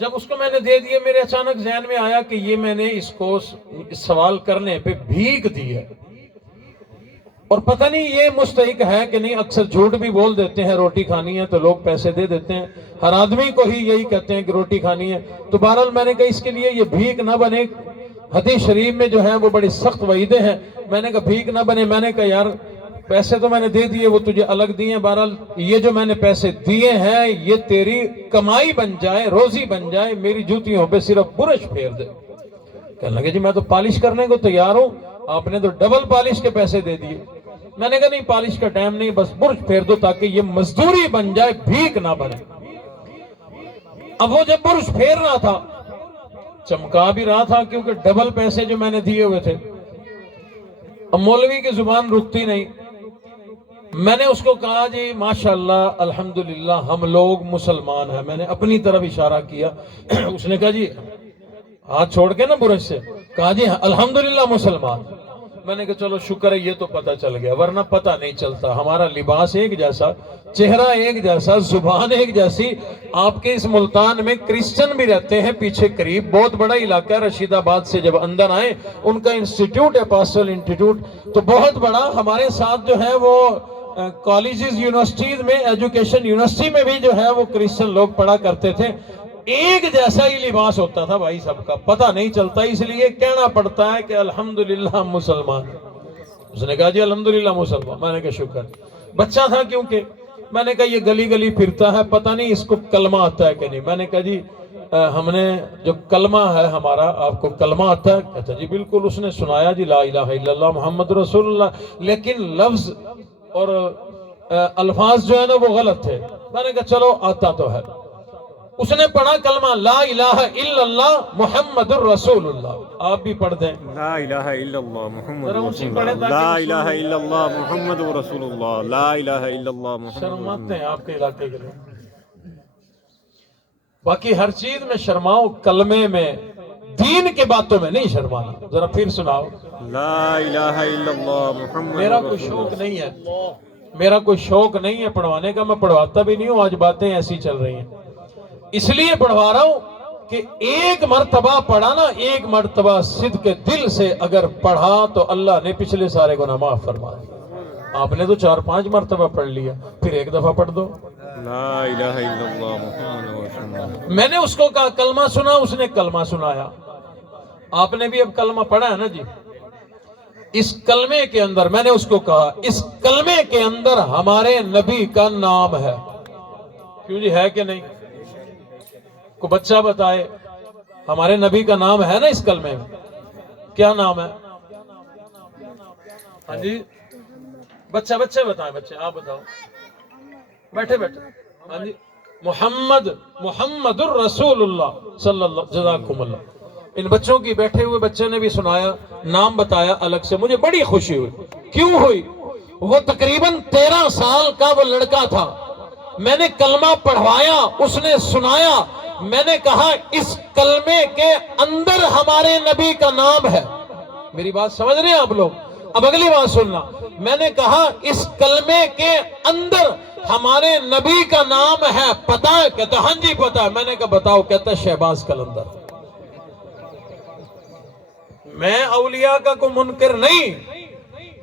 جب اس کو میں نے دے دیے، میرے اچانک ذہن میں آیا کہ یہ میں نے اس کو سوال کرنے پہ بھیک دی ہے، اور پتہ نہیں یہ مستحق ہے کہ نہیں۔ اکثر جھوٹ بھی بول دیتے ہیں، روٹی کھانی ہے تو لوگ پیسے دے دیتے ہیں، ہر آدمی کو ہی یہی کہتے ہیں کہ روٹی کھانی ہے۔ تو بہرحال میں نے کہا اس کے لیے یہ بھیک نہ بنے، حدیث شریف میں جو ہے وہ بڑی سخت وعیدیں ہیں، میں نے کہا بھیک نہ بنے۔ میں نے کہا یار پیسے تو میں نے دے دیے، وہ تجھے الگ دیے ہیں، بہرحال یہ جو میں نے پیسے دیے ہیں یہ تیری کمائی بن جائے، روزی بن جائے، میری جوتیوں پہ صرف برش پھیر دے۔ کہنے لگے جی میں تو پالش کرنے کو تیار ہوں، آپ نے تو ڈبل پالش کے پیسے دے دیے۔ میں نے کہا نہیں، پالش کا ٹائم نہیں، بس برش پھیر دو تاکہ یہ مزدوری بن جائے، بھیک نہ بنے۔ اب وہ جب برش پھیر رہا تھا، چمکا بھی رہا تھا کیونکہ ڈبل پیسے جو میں نے دیے ہوئے تھے۔ اب مولوی کی زبان رکتی نہیں، میں نے اس کو کہا جی ماشاءاللہ الحمدللہ ہم لوگ مسلمان ہیں، میں نے اپنی طرف اشارہ کیا۔ اس نے کہا جی ہاتھ چھوڑ کے نا برش سے کہا جی الحمدللہ مسلمان۔ میں نے کہا چلو شکر ہے، یہ تو پتہ چل گیا، ورنہ پتہ نہیں چلتا۔ ہمارا لباس ایک جیسا، چہرہ ایک جیسا، زبان ایک جیسی۔ آپ کے اس ملتان میں کرسچن بھی رہتے ہیں پیچھے قریب، بہت بڑا علاقہ ہے، رشید آباد سے جب اندر آئے ان کا انسٹیٹیوٹ ہے، پاسٹل انسٹیٹیوٹ، تو بہت بڑا۔ ہمارے ساتھ جو ہے وہ کالجز، یونیورسٹیز میں، ایجوکیشن یونیورسٹی میں بھی جو ہے وہ کرسچن لوگ پڑھا کرتے تھے۔ ایک جیسا ہی لباس ہوتا تھا بھائی سب کا، پتہ نہیں چلتا، اس لیے کہنا پڑتا ہے کہ الحمدللہ مسلمان۔ اس نے کہا جی الحمدللہ مسلمان۔ میں نے کہا شکر۔ بچہ تھا کیونکہ، میں نے کہا یہ گلی گلی پھرتا ہے، پتہ نہیں اس کو کلمہ آتا ہے کہ نہیں۔ میں نے کہا جی ہم نے جو کلمہ ہے ہمارا، آپ کو کلمہ آتا ہے؟ کہتا جی بالکل۔ اس نے سنایا جی لا الہ الا اللہ محمد رسول اللہ، لیکن لفظ اور الفاظ جو ہے نا وہ غلط تھے۔ میں نے کہا چلو آتا تو ہے۔ اس نے پڑھا کلمہ لا الہ الا اللہ محمد الرسول اللہ۔ آپ بھی پڑھ دیں لا الہ الا اللہ محمد ذرا رسول اونچی پڑھیں اللہ، تاکہ لا الہ الا اللہ محمد رسول اللہ، لا الہ الا اللہ محمد۔ شرماتے ہیں آپ کے علاقے کے لوگ، باقی ہر چیز میں شرماؤ، کلمے میں، دین کے باتوں میں نہیں شرمانا۔ ذرا پھر سناؤ۔ لا الہ الا اللہ محمد میرا کوئی رسول شوق اللہ۔ نہیں ہے، میرا کوئی شوق نہیں ہے پڑھوانے کا، میں پڑھواتا بھی نہیں ہوں، آج باتیں ایسی چل رہی ہیں اس لیے پڑھوا رہا ہوں کہ ایک مرتبہ پڑھا نا، ایک مرتبہ صدق دل سے اگر پڑھا تو اللہ نے پچھلے سارے گناہ معاف فرما دیا۔ آپ نے تو 4-5 مرتبہ پڑھ لیا، پھر ایک دفعہ پڑھ دو۔ لا الہ الا اللہ محمد رسول اللہ۔ میں نے اس کو کہا کلمہ سنا، اس نے کلمہ سنایا۔ آپ نے بھی اب کلمہ پڑھا ہے نا جی؟ اس کلمے کے اندر میں نے اس کو کہا اس کلمے کے اندر ہمارے نبی کا نام ہے۔ کیوں جی ہے کہ نہیں؟ کو بچہ بتائے ہمارے نبی کا نام ہے نا اس کلمے میں؟ کیا نام ہے؟ ہاں جی بچے بتائیں، بچے آپ بتاؤ، بیٹھے بیٹھے۔ ہاں جی محمد الرسول اللہ صلی اللہ، جزاکم اللہ۔ ان بچوں کی، بیٹھے ہوئے بچے نے بھی سنایا، نام بتایا الگ سے، مجھے بڑی خوشی ہوئی۔ کیوں ہوئی؟ وہ تقریباً 13 سال کا وہ لڑکا تھا، میں نے کلمہ پڑھوایا، اس نے سنایا، میں نے کہا اس کلمے کے اندر ہمارے نبی کا نام ہے۔ میری بات سمجھ رہے ہیں آپ لوگ؟ اب اگلی بات سننا، میں نے کہا اس کلمے کے اندر ہمارے نبی کا نام ہے، پتہ ہے؟ کہتا ہاں جی پتہ ہے۔ میں نے کہا بتاؤ، کہتا شہباز قلندر۔ میں اولیاء کا کوئی منکر نہیں،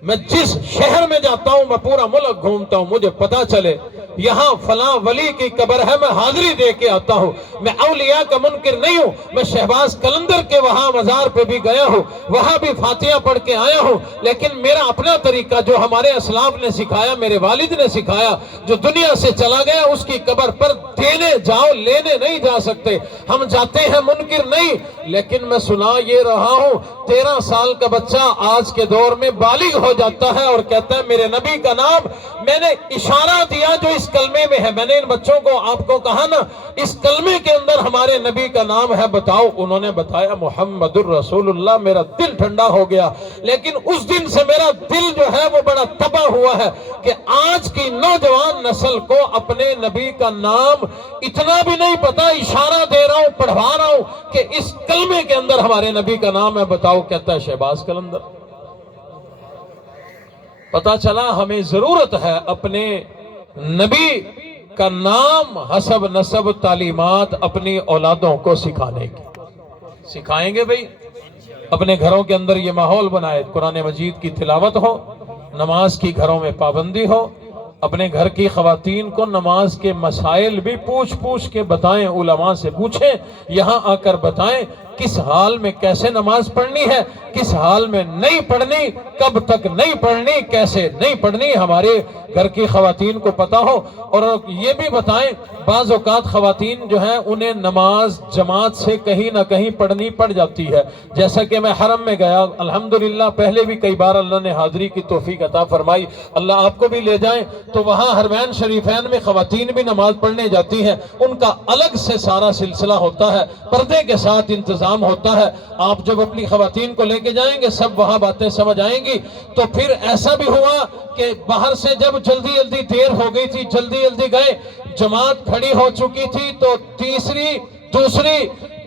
میں جس شہر میں جاتا ہوں، میں پورا ملک گھومتا ہوں، مجھے پتا چلے یہاں فلاں ولی کی قبر ہے، میں حاضری دے کے آتا ہوں۔ میں اولیاء کا منکر نہیں ہوں، میں شہباز قلندر کے وہاں مزار پہ بھی گیا ہوں، وہاں بھی فاتحہ پڑھ کے آیا ہوں، لیکن میرا اپنا طریقہ جو ہمارے اسلاف نے سکھایا، میرے والد نے سکھایا، جو دنیا سے چلا گیا اس کی قبر پر دینے جاؤ، لینے نہیں جا سکتے۔ ہم جاتے ہیں، منکر نہیں، لیکن میں سنا یہ رہا ہوں 13 سال کا بچہ آج کے دور میں بالغ ہو جاتا ہے اور کہتا ہے میرے نبی کا نام، میں نے اشارہ دیا جو اس کلمے میں ہے، میں نے ان بچوں کو آپ کو کہا نا اس کلمے کے اندر ہمارے نبی کا نام ہے، بتاؤ، انہوں نے بتایا محمد الرسول اللہ، میرا دل ٹھنڈا ہو گیا۔ لیکن اس دن سے میرا دل جو ہے وہ بڑا تباہ ہوا ہے کہ آج کی نوجوان نسل کو اپنے نبی کا نام اتنا بھی نہیں پتا، اشارہ دے رہا ہوں، پڑھوا رہا ہوں کہ اس کلمے کے اندر ہمارے نبی کا نام ہے، بتاؤ، کہتا ہے شہباز قلندر۔ پتا چلا ہمیں ضرورت ہے اپنے نبی کا نام حسب نسب تعلیمات اپنی اولادوں کو سکھانے کی۔ سکھائیں گے بھئی، اپنے گھروں کے اندر یہ ماحول بنائے، قرآن مجید کی تلاوت ہو، نماز کی گھروں میں پابندی ہو، اپنے گھر کی خواتین کو نماز کے مسائل بھی پوچھ کے بتائیں، علماء سے پوچھیں، یہاں آ کر بتائیں کس حال میں کیسے نماز پڑھنی ہے، کس حال میں نہیں پڑھنی، کب تک نہیں پڑھنی، کیسے نہیں پڑھنی، ہمارے گھر کی خواتین کو پتا ہو۔ اور یہ بھی بتائیں، بعض اوقات خواتین جو ہیں انہیں نماز جماعت سے کہیں نہ کہیں پڑھنی پڑ جاتی ہے، جیسا کہ میں حرم میں گیا، الحمدللہ پہلے بھی کئی بار اللہ نے حاضری کی توفیق عطا فرمائی، اللہ آپ کو بھی لے جائیں، تو وہاں حرمین شریفین میں خواتین بھی نماز پڑھنے جاتی ہیں، ان کا الگ سے سارا سلسلہ ہوتا ہے، پردے کے ساتھ انتظام ہوتا ہے۔ آپ جب اپنی خواتین کو لے کے جائیں گے سب وہاں باتیں سمجھ آئیں گی۔ تو پھر ایسا بھی ہوا کہ باہر سے جب جلدی دیر ہو گئی تھی، جلدی گئے، جماعت کھڑی ہو چکی تھی، تو دوسری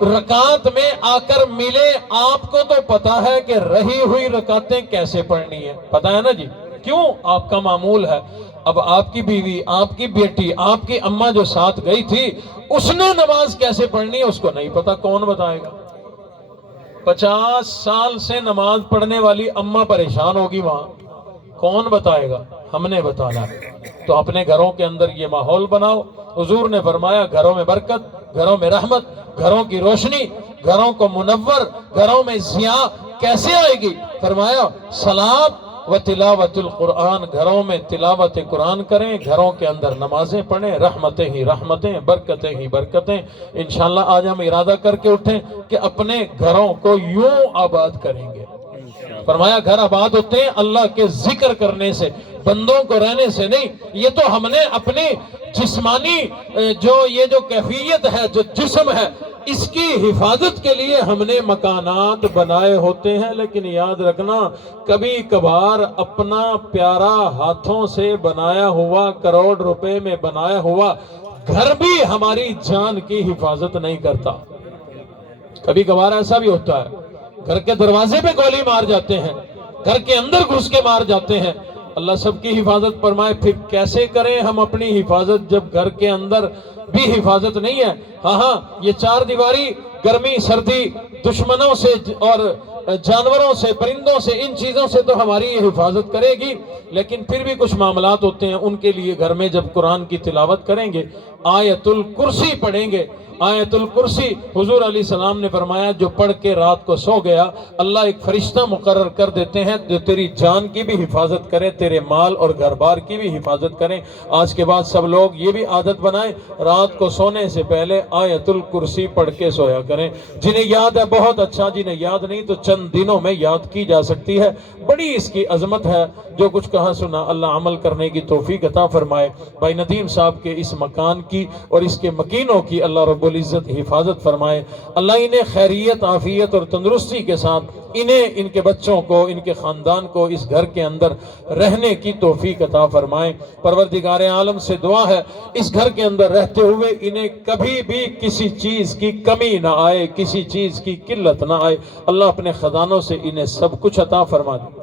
رکعت میں آ کر ملے، آپ کو تو پتا ہے کہ رہی ہوئی رکعتیں کیسے پڑھنی ہے، پتا ہے نا جی، کیوں؟ آپ کا معمول ہے۔ اب آپ کی بیوی، آپ کی بیٹی، آپ کی اماں جو ساتھ گئی تھی، اس نے نماز کیسے پڑھنی ہے اس کو نہیں پتا، کون بتائے گا؟ 50 سال سے نماز پڑھنے والی اماں پریشان ہوگی وہاں، کون بتائے گا؟ ہم نے بتانا۔ تو اپنے گھروں کے اندر یہ ماحول بناؤ۔ حضور نے فرمایا گھروں میں برکت، گھروں میں رحمت، گھروں کی روشنی، گھروں کو منور، گھروں میں ضیاء کیسے آئے گی؟ فرمایا صلاۃ و تلاوت القرآن، گھروں میں تلاوت قرآن کریں، گھروں کے اندر نمازیں پڑھیں، رحمتیں ہی رحمتیں، برکتیں ہی برکتیں۔ انشاءاللہ آج ہم ارادہ کر کے اٹھیں کہ اپنے گھروں کو یوں آباد کریں گے۔ فرمایا گھر آباد ہوتے ہیں اللہ کے ذکر کرنے سے، بندوں کو رہنے سے نہیں۔ یہ تو ہم نے اپنی جسمانی یہ جو کیفیت ہے، جو جسم ہے، اس کی حفاظت کے لیے ہم نے مکانات بنائے ہوتے ہیں، لیکن یاد رکھنا کبھی کبھار اپنا پیارا ہاتھوں سے بنایا ہوا، کروڑ روپے میں بنایا ہوا گھر بھی ہماری جان کی حفاظت نہیں کرتا۔ کبھی کبھار ایسا بھی ہوتا ہے، گھر کے دروازے پہ گولی مار جاتے ہیں، گھر کے اندر گھس کے مار جاتے ہیں۔ اللہ سب کی حفاظت فرمائے۔ پھر کیسے کریں ہم اپنی حفاظت جب گھر کے اندر بھی حفاظت نہیں ہے؟ ہاں یہ 4 دیواری، گرمی سردی، دشمنوں سے اور جانوروں سے، پرندوں سے، ان چیزوں سے تو ہماری یہ حفاظت کرے گی، لیکن پھر بھی کچھ معاملات ہوتے ہیں، ان کے لیے گھر میں جب قرآن کی تلاوت کریں گے، آیت الکرسی پڑھیں گے۔ آیت الکرسی حضور علیہ السلام نے فرمایا جو پڑھ کے رات کو سو گیا، اللہ ایک فرشتہ مقرر کر دیتے ہیں جو تیری جان کی بھی حفاظت کرے، تیرے مال اور گھر بار کی بھی حفاظت کریں۔ آج کے بعد سب لوگ یہ بھی عادت بنائیں، رات کو سونے سے پہلے آیت الکرسی پڑھ کے سویا کریں۔ جنہیں یاد ہے بہت اچھا، جنہیں یاد نہیں تو چند دنوں میں یاد کی جا سکتی ہے۔ بڑی اس کی عظمت ہے، جو کچھ کہا سنا اللہ عمل کرنے کی توفیق عطا فرمائے۔ بھائی ندیم صاحب کے اس مکان کی اور اس کے مکینوں کی اللہ رب العزت حفاظت فرمائے۔ اللہ انہیں خیریت، عافیت اور تندرستی کے ساتھ انہیں، ان کے بچوں کو، ان کے خاندان کو اس گھر کے اندر رہنے کی توفیق عطا فرمائے۔ پروردگار عالم سے دعا ہے اس گھر کے اندر رہتے ہوئے انہیں کبھی بھی کسی چیز کی کمی نہ آئے، کسی چیز کی قلت نہ آئے۔ اللہ اپنے خزانوں سے انہیں سب کچھ عطا فرما دے۔